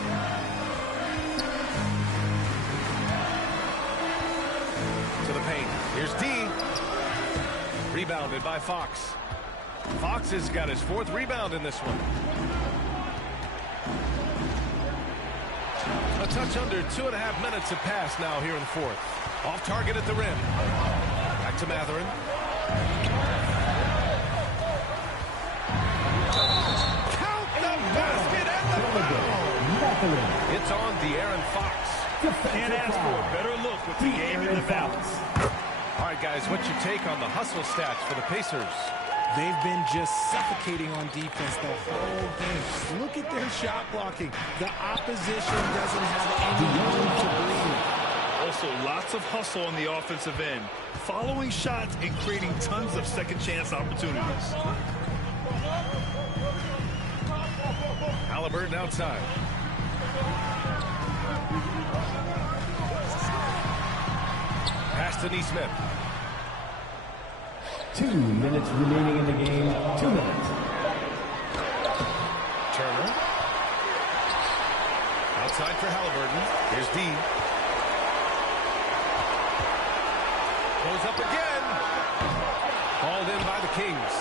To the paint. Here's D. Rebounded by Fox. Fox has got his 4th rebound in this one. A touch under 2.5 minutes have passed now here in the 4th. Off target at the rim. Back to Mathurin. Count the basket and the foul. It's on De'Aaron Fox. Can't ask for a better look with the game in the balance. All right, guys, what's your take on the hustle stats for the Pacers? They've been just suffocating on defense the whole game. Look at their shot blocking. The opposition doesn't have any room to breathe. Also, lots of hustle on the offensive end, following shots and creating tons of second chance opportunities. Halliburton outside. Pass to Neesmith. 2 minutes remaining in the game. 2 minutes. Turner. Outside for Halliburton. Here's D. Goes up again. Hauled in by the Kings.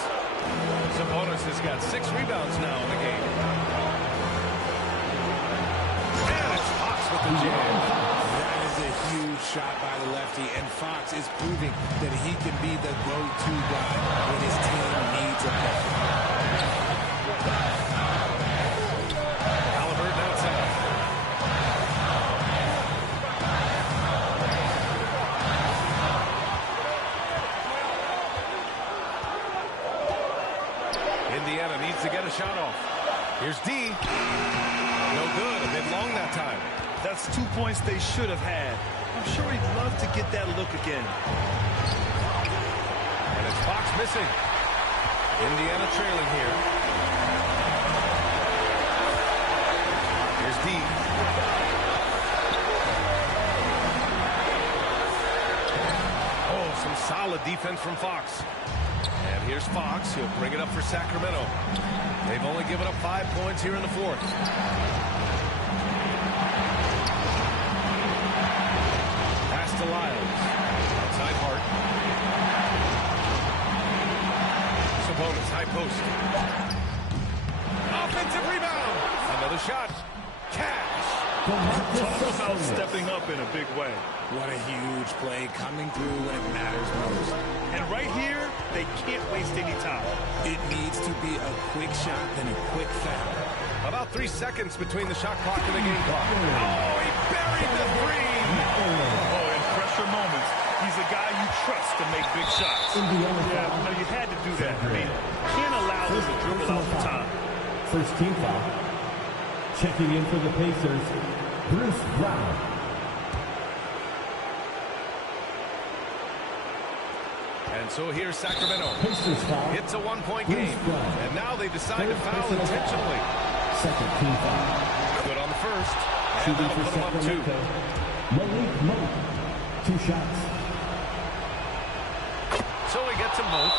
Sabonis has got 6 rebounds now in the game. And it's Fox with the jam. Huge shot by the lefty, and Fox is proving that he can be the go-to guy when his team needs a bucket. Halliburton outside. Indiana needs to get a shot off. Here's D. No good. A bit long that time. That's 2 points they should have had. I'm sure he'd love to get that look again. And it's Fox missing. Indiana trailing here. Here's D. Oh, some solid defense from Fox. And here's Fox. He'll bring it up for Sacramento. They've only given up 5 points here in the 4th. Lyles. Outside Hart. Sabonis, high post. Offensive rebound. Another shot. Cash. Talk about stepping up in a big way. What a huge play coming through when it matters most. And right here, they can't waste any time. It needs to be a quick shot, then a quick foul. About 3 seconds between the shot clock and the game clock. Oh, he buried the 3. Pressure moments, he's a guy you trust to make big shots. Yeah, but you had to do that. I mean, can't allow him to dribble out the time. First team foul. Checking in for the Pacers, Bruce Brown. And so here's Sacramento. Pacers foul. It's a 1-point game. And now they decide to foul intentionally. Second team foul. Good on the first. And Shooting that'll for put him up 2. Malik Monk. 2 shots. So he gets them both.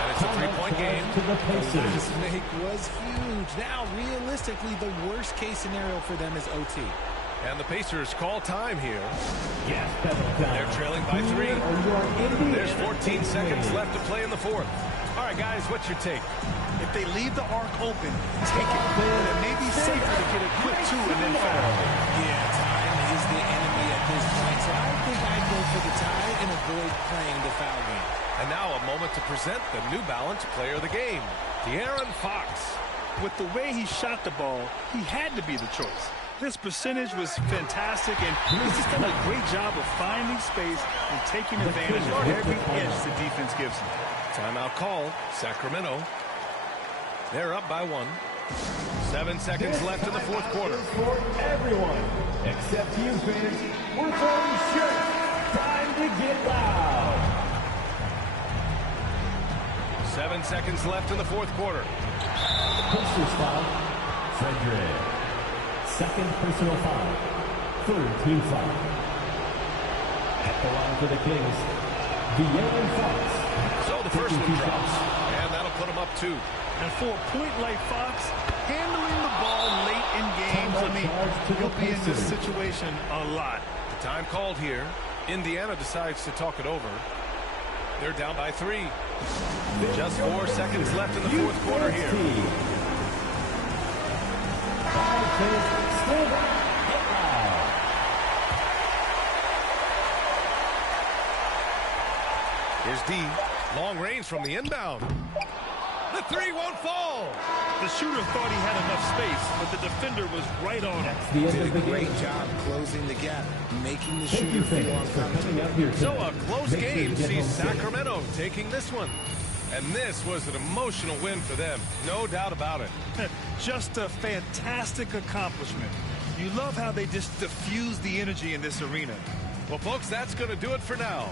And it's a 3-point game. To the Pacers. This make was huge. Now, realistically, the worst case scenario for them is OT. And the Pacers call time here. Yes, they're trailing by 3. There's 14 seconds left to play in the 4th. All right, guys, what's your take? If they leave the arc open, take it. But it may be safer to get a quick 2 and then foul. Yeah, time is the enemy at this point, so I think I'd go for the tie and avoid playing the foul game. And now a moment to present the New Balance player of the game, De'Aaron Fox. With the way he shot the ball, he had to be the choice. His percentage was fantastic, and he's just done a great job of finding space and taking advantage of every inch the defense gives him. Timeout called. Sacramento. They're up by 1. 7 seconds left in the fourth quarter. For everyone, except you fans, we're throwing shirts. Time to get loud. 7 seconds left in the fourth quarter. Personal foul, Frederick. Second personal foul. Third team foul. At the line for the Kings, the Fox. So the first one drops, and that'll put him up 2. And for a point like Fox, handling the ball late in games, I mean, he'll be in this situation a lot. Time called here. Indiana decides to talk it over. They're down by 3. Just 4 seconds left in the fourth quarter here. Here's D. Long range from the inbound. The 3 won't fall. The shooter thought he had enough space, but the defender was right on him. Did a great job closing the gap, making the shooter feel uncomfortable. So a close game sees Sacramento taking this one. And this was an emotional win for them, no doubt about it. Just a fantastic accomplishment. You love how they just diffuse the energy in this arena. Well, folks, that's going to do it for now.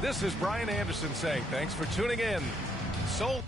This is Brian Anderson saying thanks for tuning in. So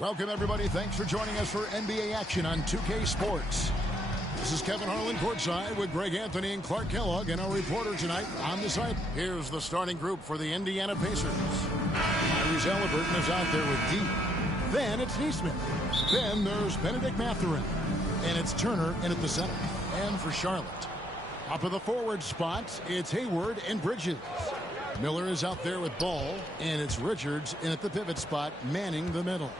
Welcome, everybody. Thanks for joining us for NBA action on 2K Sports. This is Kevin Harlan courtside with Greg Anthony and Clark Kellogg, and our reporter tonight on the site. Here's the starting group for the Indiana Pacers. Tyrese Halliburton is out there with D. Then it's Neesmith. Then there's Benedict Mathurin. And it's Turner in at the center. And for Charlotte, up of the forward spots, it's Hayward and Bridges. Miller is out there with Ball, and it's Richards in at the pivot spot, manning the middle.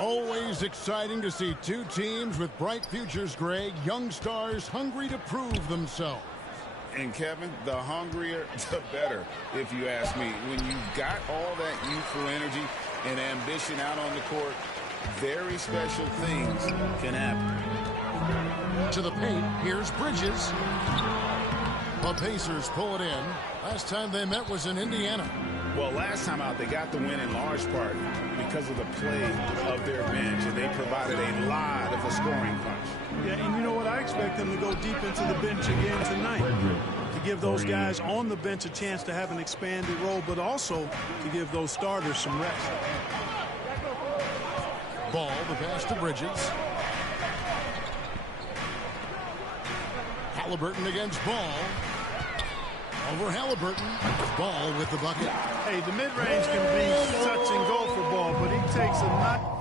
Always exciting to see two teams with bright futures, Greg. Young stars hungry to prove themselves. And, Kevin, the hungrier, the better, if you ask me. When you've got all that youthful energy and ambition out on the court, very special things can happen. To the paint, here's Bridges. The Pacers pull it in. Last time they met was in Indiana. Well, last time out, they got the win in large part because of the play of their bench, and they provided a lot of a scoring punch. Yeah, and you know what? I expect them to go deep into the bench again tonight to give those guys on the bench a chance to have an expanded role, but also to give those starters some rest. Ball, the pass to Bridges. Halliburton against Ball. Over Halliburton. Ball with the bucket. Hey, the mid-range can be touch and go for Ball, but he takes a not.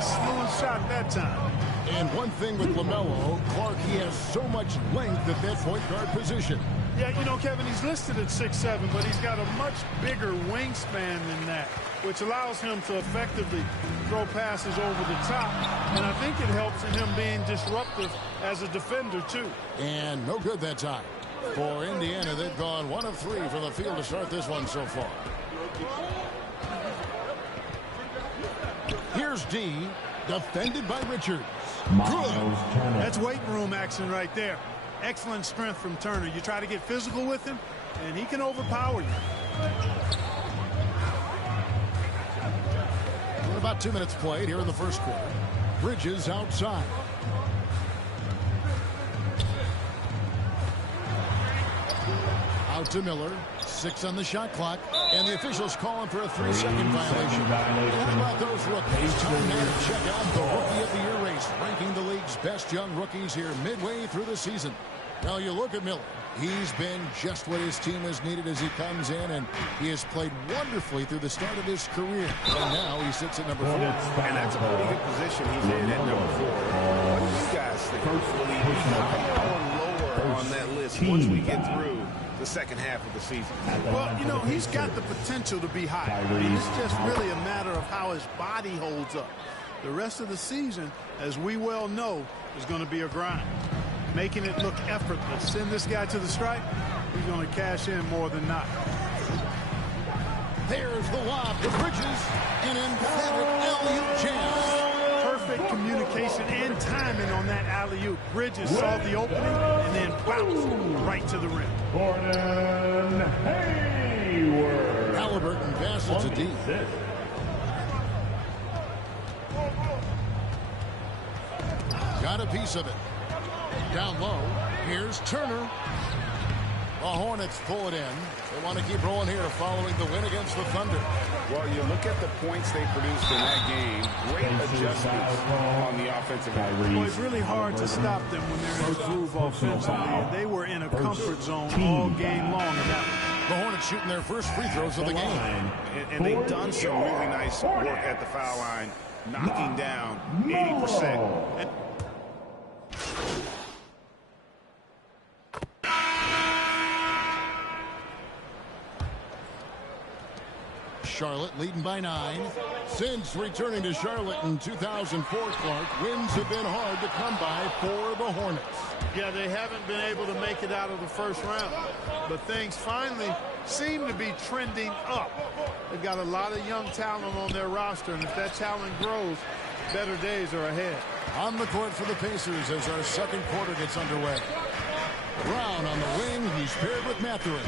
Smooth shot that time. And one thing with LaMelo, Clark, he has so much length at that point guard position. Yeah, you know, Kevin, he's listed at 6'7", but he's got a much bigger wingspan than that, which allows him to effectively throw passes over the top. And I think it helps in him being disruptive as a defender, too. And no good that time. For Indiana, they've gone 1 of 3 from the field to start this one so far. Here's D, defended by Richards. Good. That's weight room action right there. Excellent strength from Turner. You try to get physical with him, and he can overpower you. With about 2 minutes played here in the first quarter. Bridges outside. Out to Miller. 6 on the shot clock, and the officials calling for a 3-second violation. How about those rookies? Time now to check out the Rookie of the Year race, ranking the league's best young rookies here midway through the season. Now you look at Miller. He's been just what his team has needed as he comes in, and he has played wonderfully through the start of his career. And now he sits at number 4. And that's a pretty good position he's in at number 4. What do you guys think? Will he be higher or lower on that list once we get through the second half of the season? Well, you know, he's got the potential to be high. It's just really a matter of how his body holds up. The rest of the season, as we well know, is going to be a grind. Making it look effortless. Send this guy to the stripe, he's going to cash in more than not. There's the lob to Bridges. An emphatic alley-oop jam. Perfect communication and timing on that alley-oop. Bridges saw the opening and then bounced right to the rim. Gordon Hayward. Halliburton passes to D. Got a piece of it. Down low. Here's Turner. The Hornets pull it in. They want to keep rolling here following the win against the Thunder. Well, you look at the points they produced in that game. Great adjustments on the offensive end. Well, it's really hard to stop them when they're in a groove offensively. They were in a comfort zone all game long in that one. The Hornets shooting their first free throws of the game. And they've done some really nice work at the foul line, knocking down 80%. Charlotte leading by 9. Since returning to Charlotte in 2004, Clark, wins have been hard to come by for the Hornets. Yeah, they haven't been able to make it out of the first round, but things finally seem to be trending up. They've got a lot of young talent on their roster, and if that talent grows, better days are ahead. On the court for the Pacers as our second quarter gets underway. Brown on the wing. He's paired with Mathurin.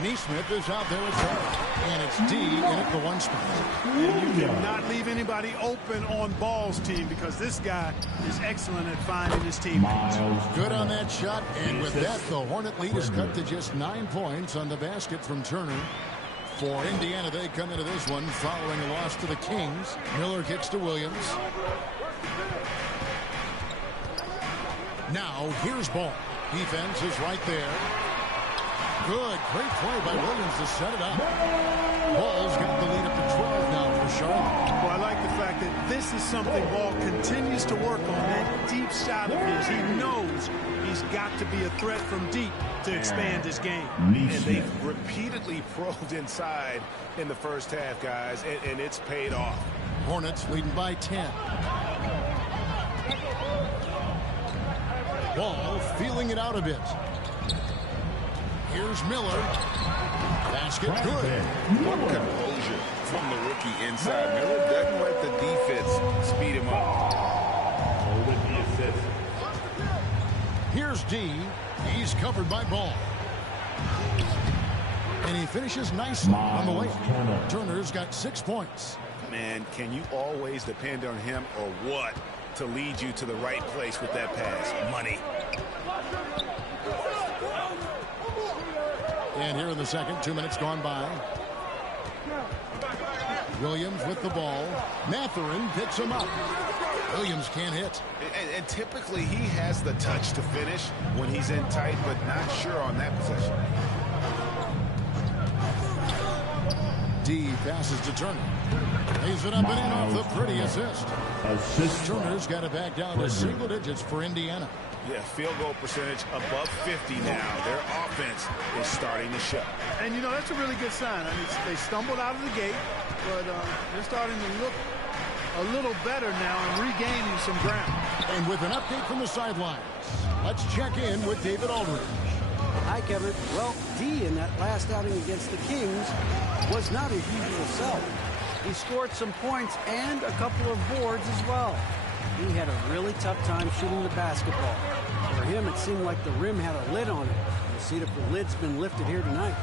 Neesmith is out there at third. And it's D in at the 1 spot. And you cannot leave anybody open on Ball's team because this guy is excellent at finding his teammates. Good on that shot. And with that, the Hornet lead is cut to just 9 points on the basket from Turner. For Indiana, they come into this one following a loss to the Kings. Miller kicks to Williams. Now, here's Ball. Defense is right there. Good. Great play by Williams to set it up. Ball's got the lead up to 12 now for Charlotte. Well, I like the fact that this is something Ball continues to work on, that deep shot of his. He knows he's got to be a threat from deep to expand his game. And they've repeatedly probed inside in the first half, guys, and it's paid off. Hornets leading by 10. Ball feeling it out a bit. Here's Miller. Basket good. What composure from the rookie inside. Miller doesn't let the defense speed him up. With the assist. Here's D. He's covered by Ball. And he finishes nicely on the layup. Turner's got 6 points. Man, can you always depend on him or what to lead you to the right place with that pass? Money. And here in the second, 2 minutes gone by. Williams with the ball. Mathurin picks him up. Williams can't hit. And typically he has the touch to finish when he's in tight, but not sure on that possession. D passes to Turner. Lays it up and in off the pretty assist. Turner's got it back down to single digits for Indiana. Yeah, field goal percentage above 50 now. Their offense is starting to show. And, you know, that's a really good sign. I mean, they stumbled out of the gate, but they're starting to look a little better now and regaining some ground. And with an update from the sidelines, let's check in with David Aldridge. Hi, Kevin. Well, D in that last outing against the Kings was not his usual self. He scored some points and a couple of boards as well. He had a really tough time shooting the basketball. For him, it seemed like the rim had a lid on it. We'll see if the lid's been lifted here tonight.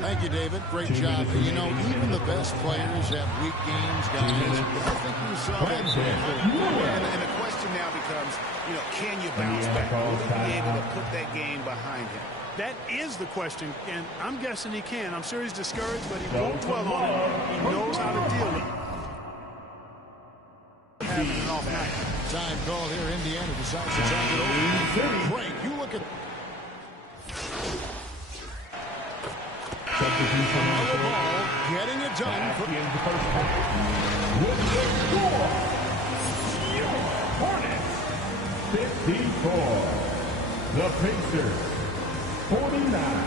Thank you, David. Great job. You know, even the best players have weak games, guys. I think we saw that. And the question now becomes, you know, can you bounce back? Will he be able to put that game behind him? That is the question, and I'm guessing he can. I'm sure he's discouraged, but he won't dwell on it. He knows how to deal with it. Having an off night. Time call here. Indiana decides to talk it over. Frank, you look at the ball, getting it done for the first half. With the score, Hornets 54. The Pacers 49.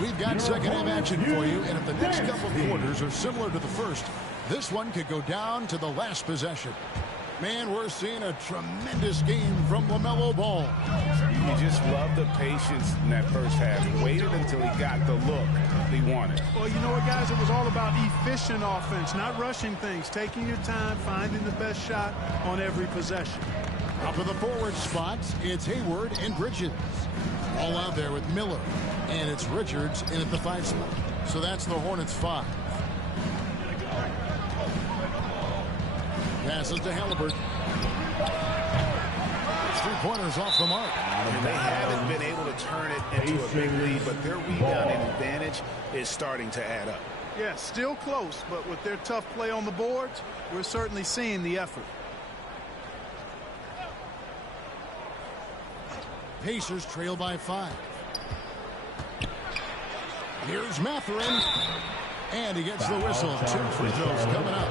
We've got second half action for you, and if the next couple quarters are similar to the first, this one could go down to the last possession. Man, we're seeing a tremendous game from LaMelo Ball. You just love the patience in that first half. Waited until he got the look he wanted. Well, you know what, guys? It was all about efficient offense, not rushing things, taking your time, finding the best shot on every possession. Up in the forward spots, it's Hayward and Bridges. All out there with Miller. And it's Richards in at the 5 spot. So that's the Hornets 5. Passes to Halliburton. 3-pointers off the mark. And they haven't been able to turn it into a big lead, but their rebounding advantage is starting to add up. Yeah, still close, but with their tough play on the boards, we're certainly seeing the effort. Pacers trail by 5. Here's Mathurin. And he gets the whistle. 2 free throws coming up.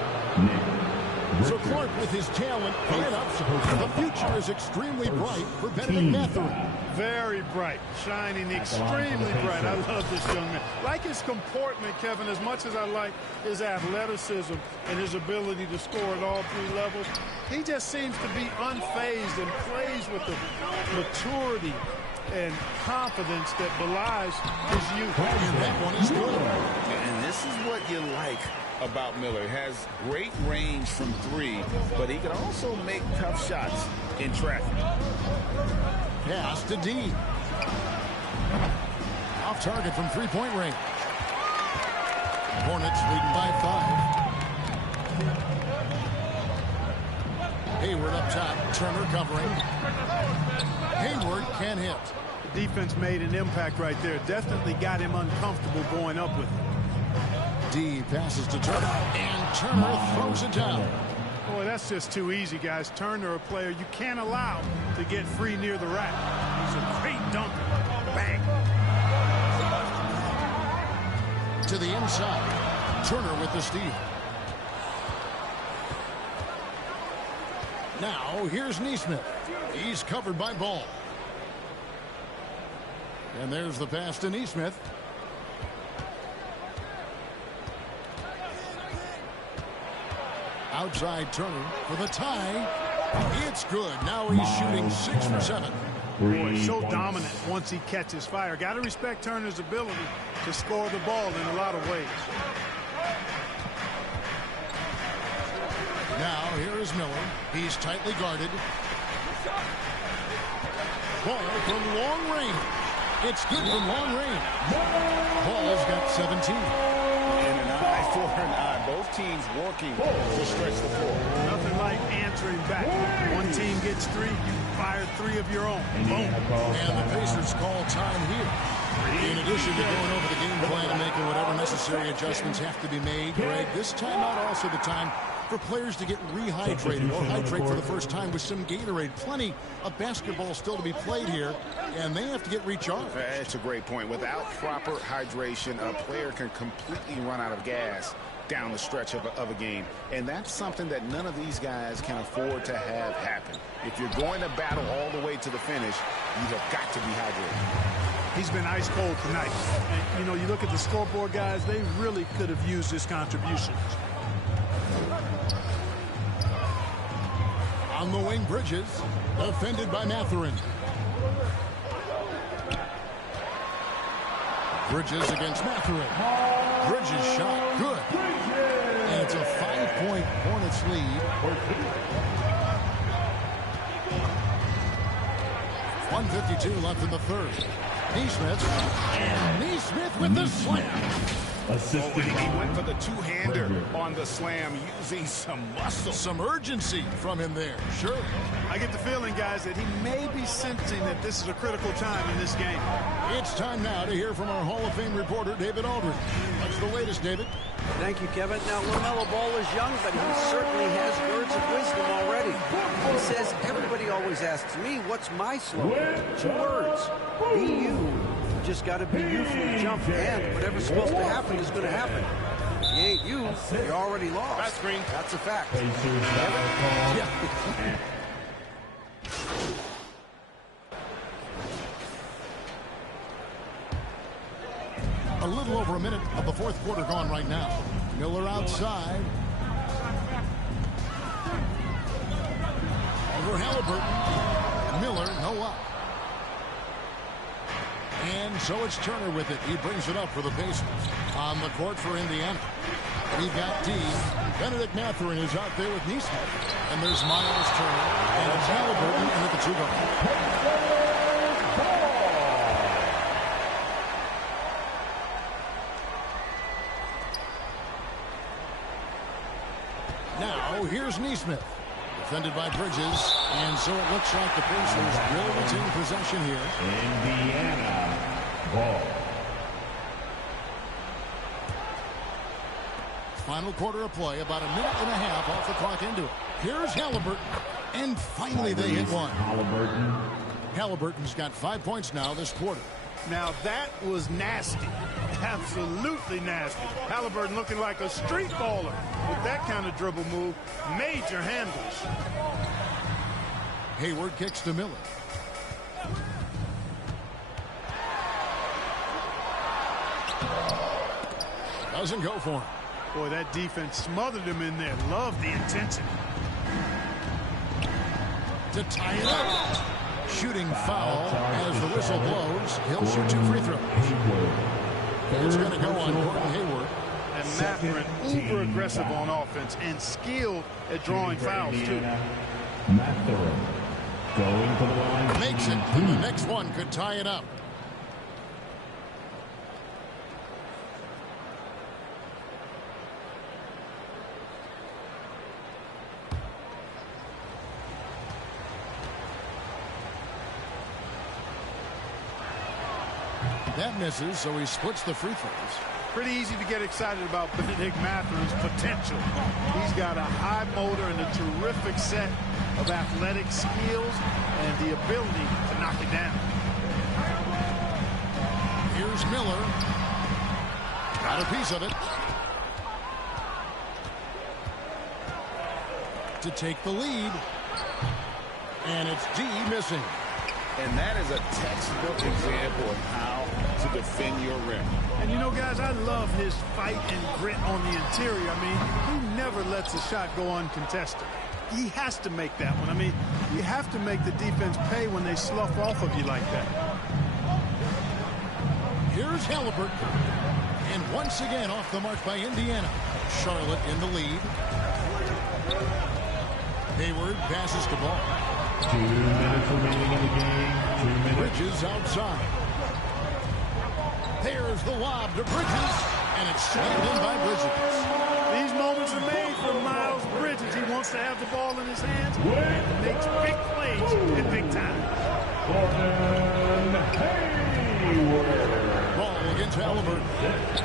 So Clark, with his talent and upside, the future is extremely bright for Benedict Mathurin. Very bright, shining extremely bright. I love this young man. Like his comportment, Kevin, as much as I like his athleticism and his ability to score at all 3 levels, he just seems to be unfazed and plays with the maturity and confidence that belies his youth. And that one is good. And this is what you like about Miller. He has great range from 3, but he can also make tough shots in traffic. Pass to D. Off target from 3-point range. Hornets leading by 5. Hayward up top. Turner covering. Hayward can't hit. The defense made an impact right there. Definitely got him uncomfortable going up with it. D passes to Turner, and Turner throws it down. Boy, that's just too easy, guys. Turner, a player you can't allow to get free near the rack. He's a great dunker. Bang. To the inside. Turner with the steal. Now, here's Neesmith. He's covered by Ball. And there's the pass to Neesmith. Outside Turner for the tie. It's good. Now he's shooting 6 for 7. Boy, so dominant once he catches fire. Got to respect Turner's ability to score the ball in a lot of ways. Now here is Miller. He's tightly guarded. Ball from long range. It's good from long range. Ball's got 17. And an eye for an eye. Both teams working to stretch the floor. Nothing like answering back. One team gets 3, you fire 3 of your own. Boom. And the Pacers call time here. In addition to going over the game plan and making whatever necessary adjustments have to be made, Greg, this timeout also the time for players to get rehydrated or hydrate for the first time with some Gatorade. Plenty of basketball still to be played here, and they have to get recharged. That's a great point. Without proper hydration, a player can completely run out of gas down the stretch of a game. And that's something that none of these guys can afford to have happen. If you're going to battle all the way to the finish, you have got to be hydrated. He's been ice cold tonight. And, you know, you look at the scoreboard, guys, they really could have used his contributions. On the wing, Bridges, defended by Mathurin. Bridges against Mathurin. Bridges shot, good. And it's a 5-point Hornets lead. 1:52 left in the third. Neesmith, and Neesmith with the slam. He went for the two-hander on the slam, using some muscle. Some urgency from him there, sure. I get the feeling, guys, that he may be sensing that this is a critical time in this game. It's time now to hear from our Hall of Fame reporter, David Aldridge. What's the latest, David? Thank you, Kevin. Now, LaMelo Ball is young, but he certainly has words of wisdom already. He says, everybody always asks me, what's my slogan? 2 words. Be you. You just got to be you from the jump, and whatever's supposed to happen is going to happen. If you ain't you, you're already lost. That's green. That's a fact. Yeah. A little over a minute of the fourth quarter gone right now. Miller outside. Over Halliburton. Miller, no up. And so it's Turner with it. He brings it up for the Pacers. On the court for Indiana. We've got D. Benedict Mathurin is out there with Neesmith. And there's Miles Turner. And it's Halliburton in at the 2-guard. Now, here's Neesmith. Defended by Bridges. And so it looks like the Pacers will retain possession here. Indiana ball. Final quarter of play, about a minute and a half off the clock into it. Here's Halliburton. And finally they hit one. Halliburton's got 5 points now this quarter. Now that was nasty. Absolutely nasty. Halliburton looking like a street baller with that kind of dribble move. Major handles. Hayward kicks to Miller. Doesn't go for him. Boy, that defense smothered him in there. Love the intensity. To tie it up. Shooting foul as the whistle blows. He'll shoot 2 free throws. It's going to go on Gordon Hayward. And Mathurin, uber aggressive on offense and skilled at drawing fouls, too. Mathurin going to the line. Makes it. And the next one could tie it up. That misses, so he splits the free throws. Pretty easy to get excited about Benedict Mathurin's potential. He's got a high motor and a terrific set of athletic skills and the ability to knock it down. Here's Miller. Got a piece of it. To take the lead. And it's D missing. And that is a textbook example of how to defend your rim. And you know, guys, I love his fight and grit on the interior. I mean, he never lets a shot go uncontested. He has to make that one. I mean, you have to make the defense pay when they slough off of you like that. Here's Halliburton. And once again off the mark by Indiana. Charlotte in the lead. Hayward passes the ball. 2 minutes remaining in the game. 2 minutes. Bridges outside. There's the lob to Bridges. And it's slammed in by Bridges. These moments are made for Miles Bridges. He wants to have the ball in his hands and makes big plays at big time. Ball against Halliburton.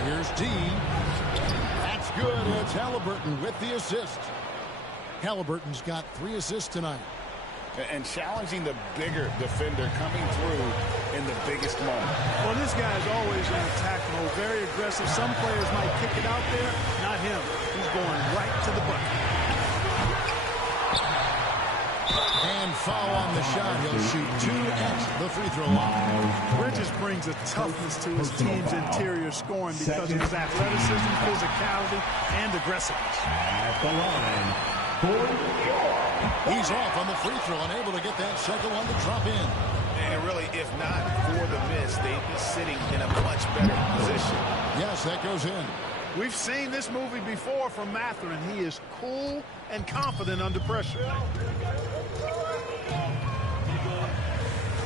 Here's D. That's good. It's Halliburton with the assist. Halliburton's got 3 assists tonight. And challenging the bigger defender coming through in the biggest moment. Well, this guy is always in attack mode, very aggressive. Some players might kick it out there, not him. He's going right to the bucket. And foul on the shot. He'll shoot 2 at the free throw line. Bridges brings a toughness to his team's interior scoring because of his athleticism, physicality, and aggressiveness. At the line. He's off on the free throw, unable to get that second one to drop in. And really, if not for the miss, they'd be sitting in a much better position. Yes, that goes in. We've seen this movie before from Mathurin. He is cool and confident under pressure.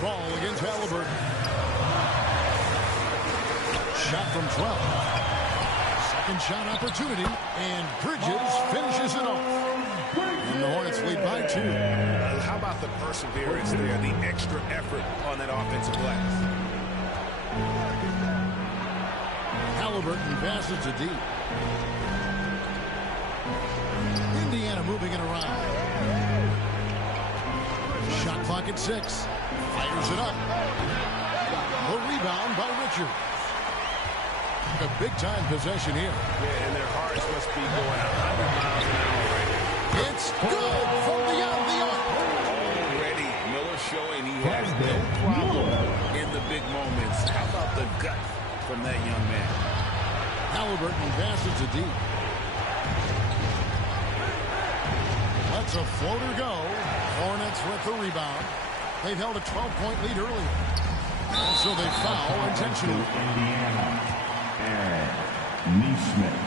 Ball against Halliburton. Shot from 12. Second shot opportunity, and Bridges finishes it off. And the Hornets lead by 2. How about the perseverance there, the extra effort on that offensive glass? Halliburton passes to D. Indiana moving it around. Shot clock at 6. Fires it up. The rebound by Richard. A big-time possession here. Yeah, and their hearts must be going 100 miles an hour right now. It's good from beyond the arc. Already, Miller showing he has no problem in the big moments. How about the gut from that young man? Halliburton passes to D. Lets a floater go. Hornets with the rebound. They've held a 12-point lead early. And so they foul intentionally. Indiana. Neesmith.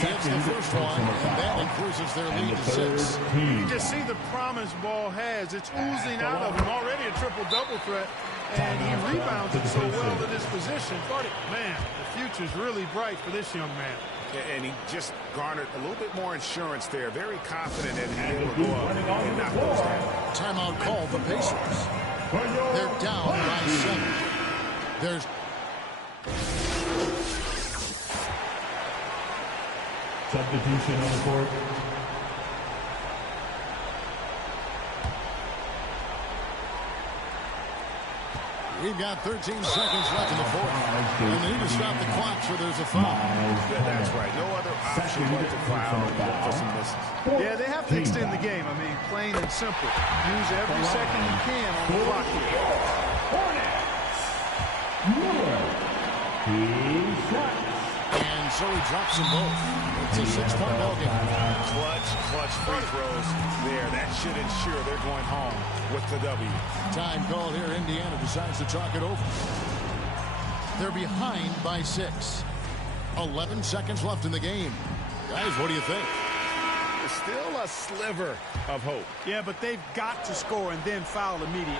It's the first one, and that increases their lead to 6. You just see the promise ball has. It's oozing out of him. Already a triple-double threat, and he rebounds it so well to this position. Man, the future's really bright for this young man. And he just garnered a little bit more insurance there. Very confident that he will go up and knock those down. Timeout called the Pacers. They're down by 7. There's substitution on the court. We've got 13 seconds left in the fourth. And they need to stop the clock, so there's a foul. Yeah, that's right. No other option but to foul for some misses. Yeah, they have to extend the game. I mean, plain and simple. Use every second you can on the clock here. And so he drops them both. It's a 6-point ball game. Clutch free throws there. That should ensure they're going home with the W. Time call here. Indiana decides to talk it over. They're behind by 6. 11 seconds left in the game. Guys, what do you think? There's still a sliver of hope. Yeah, but they've got to score and then foul immediately.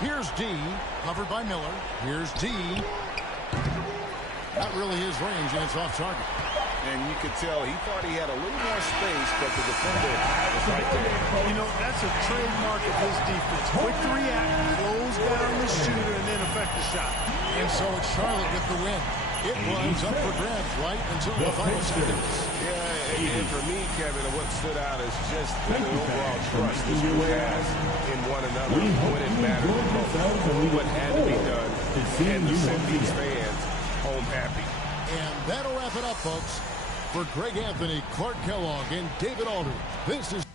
Here's D, covered by Miller. Here's D. Not really his range, and it's off target. And you could tell he thought he had a little more space, but the defender was right there. You know, that's a trademark of his defense. Quick to react, close down the shooter, and then affect the shot. And so it's Charlotte with the win. It was up for grabs right until the final seconds. Yeah, and for me, Kevin, what stood out is just the overall trust this group has in one another when it mattered most. What had to be done, and to send these fans home happy. And that'll wrap it up, folks. For Greg Anthony, Clark Kellogg, and David Alder, this is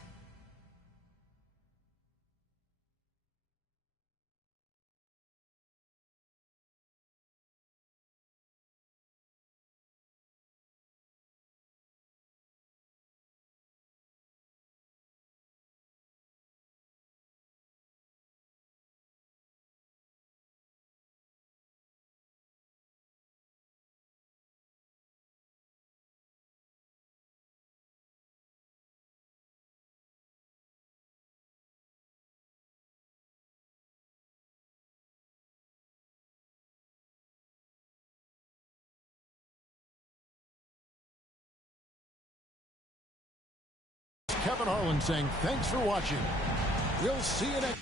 Kevin Harlan saying thanks for watching. We'll see you next.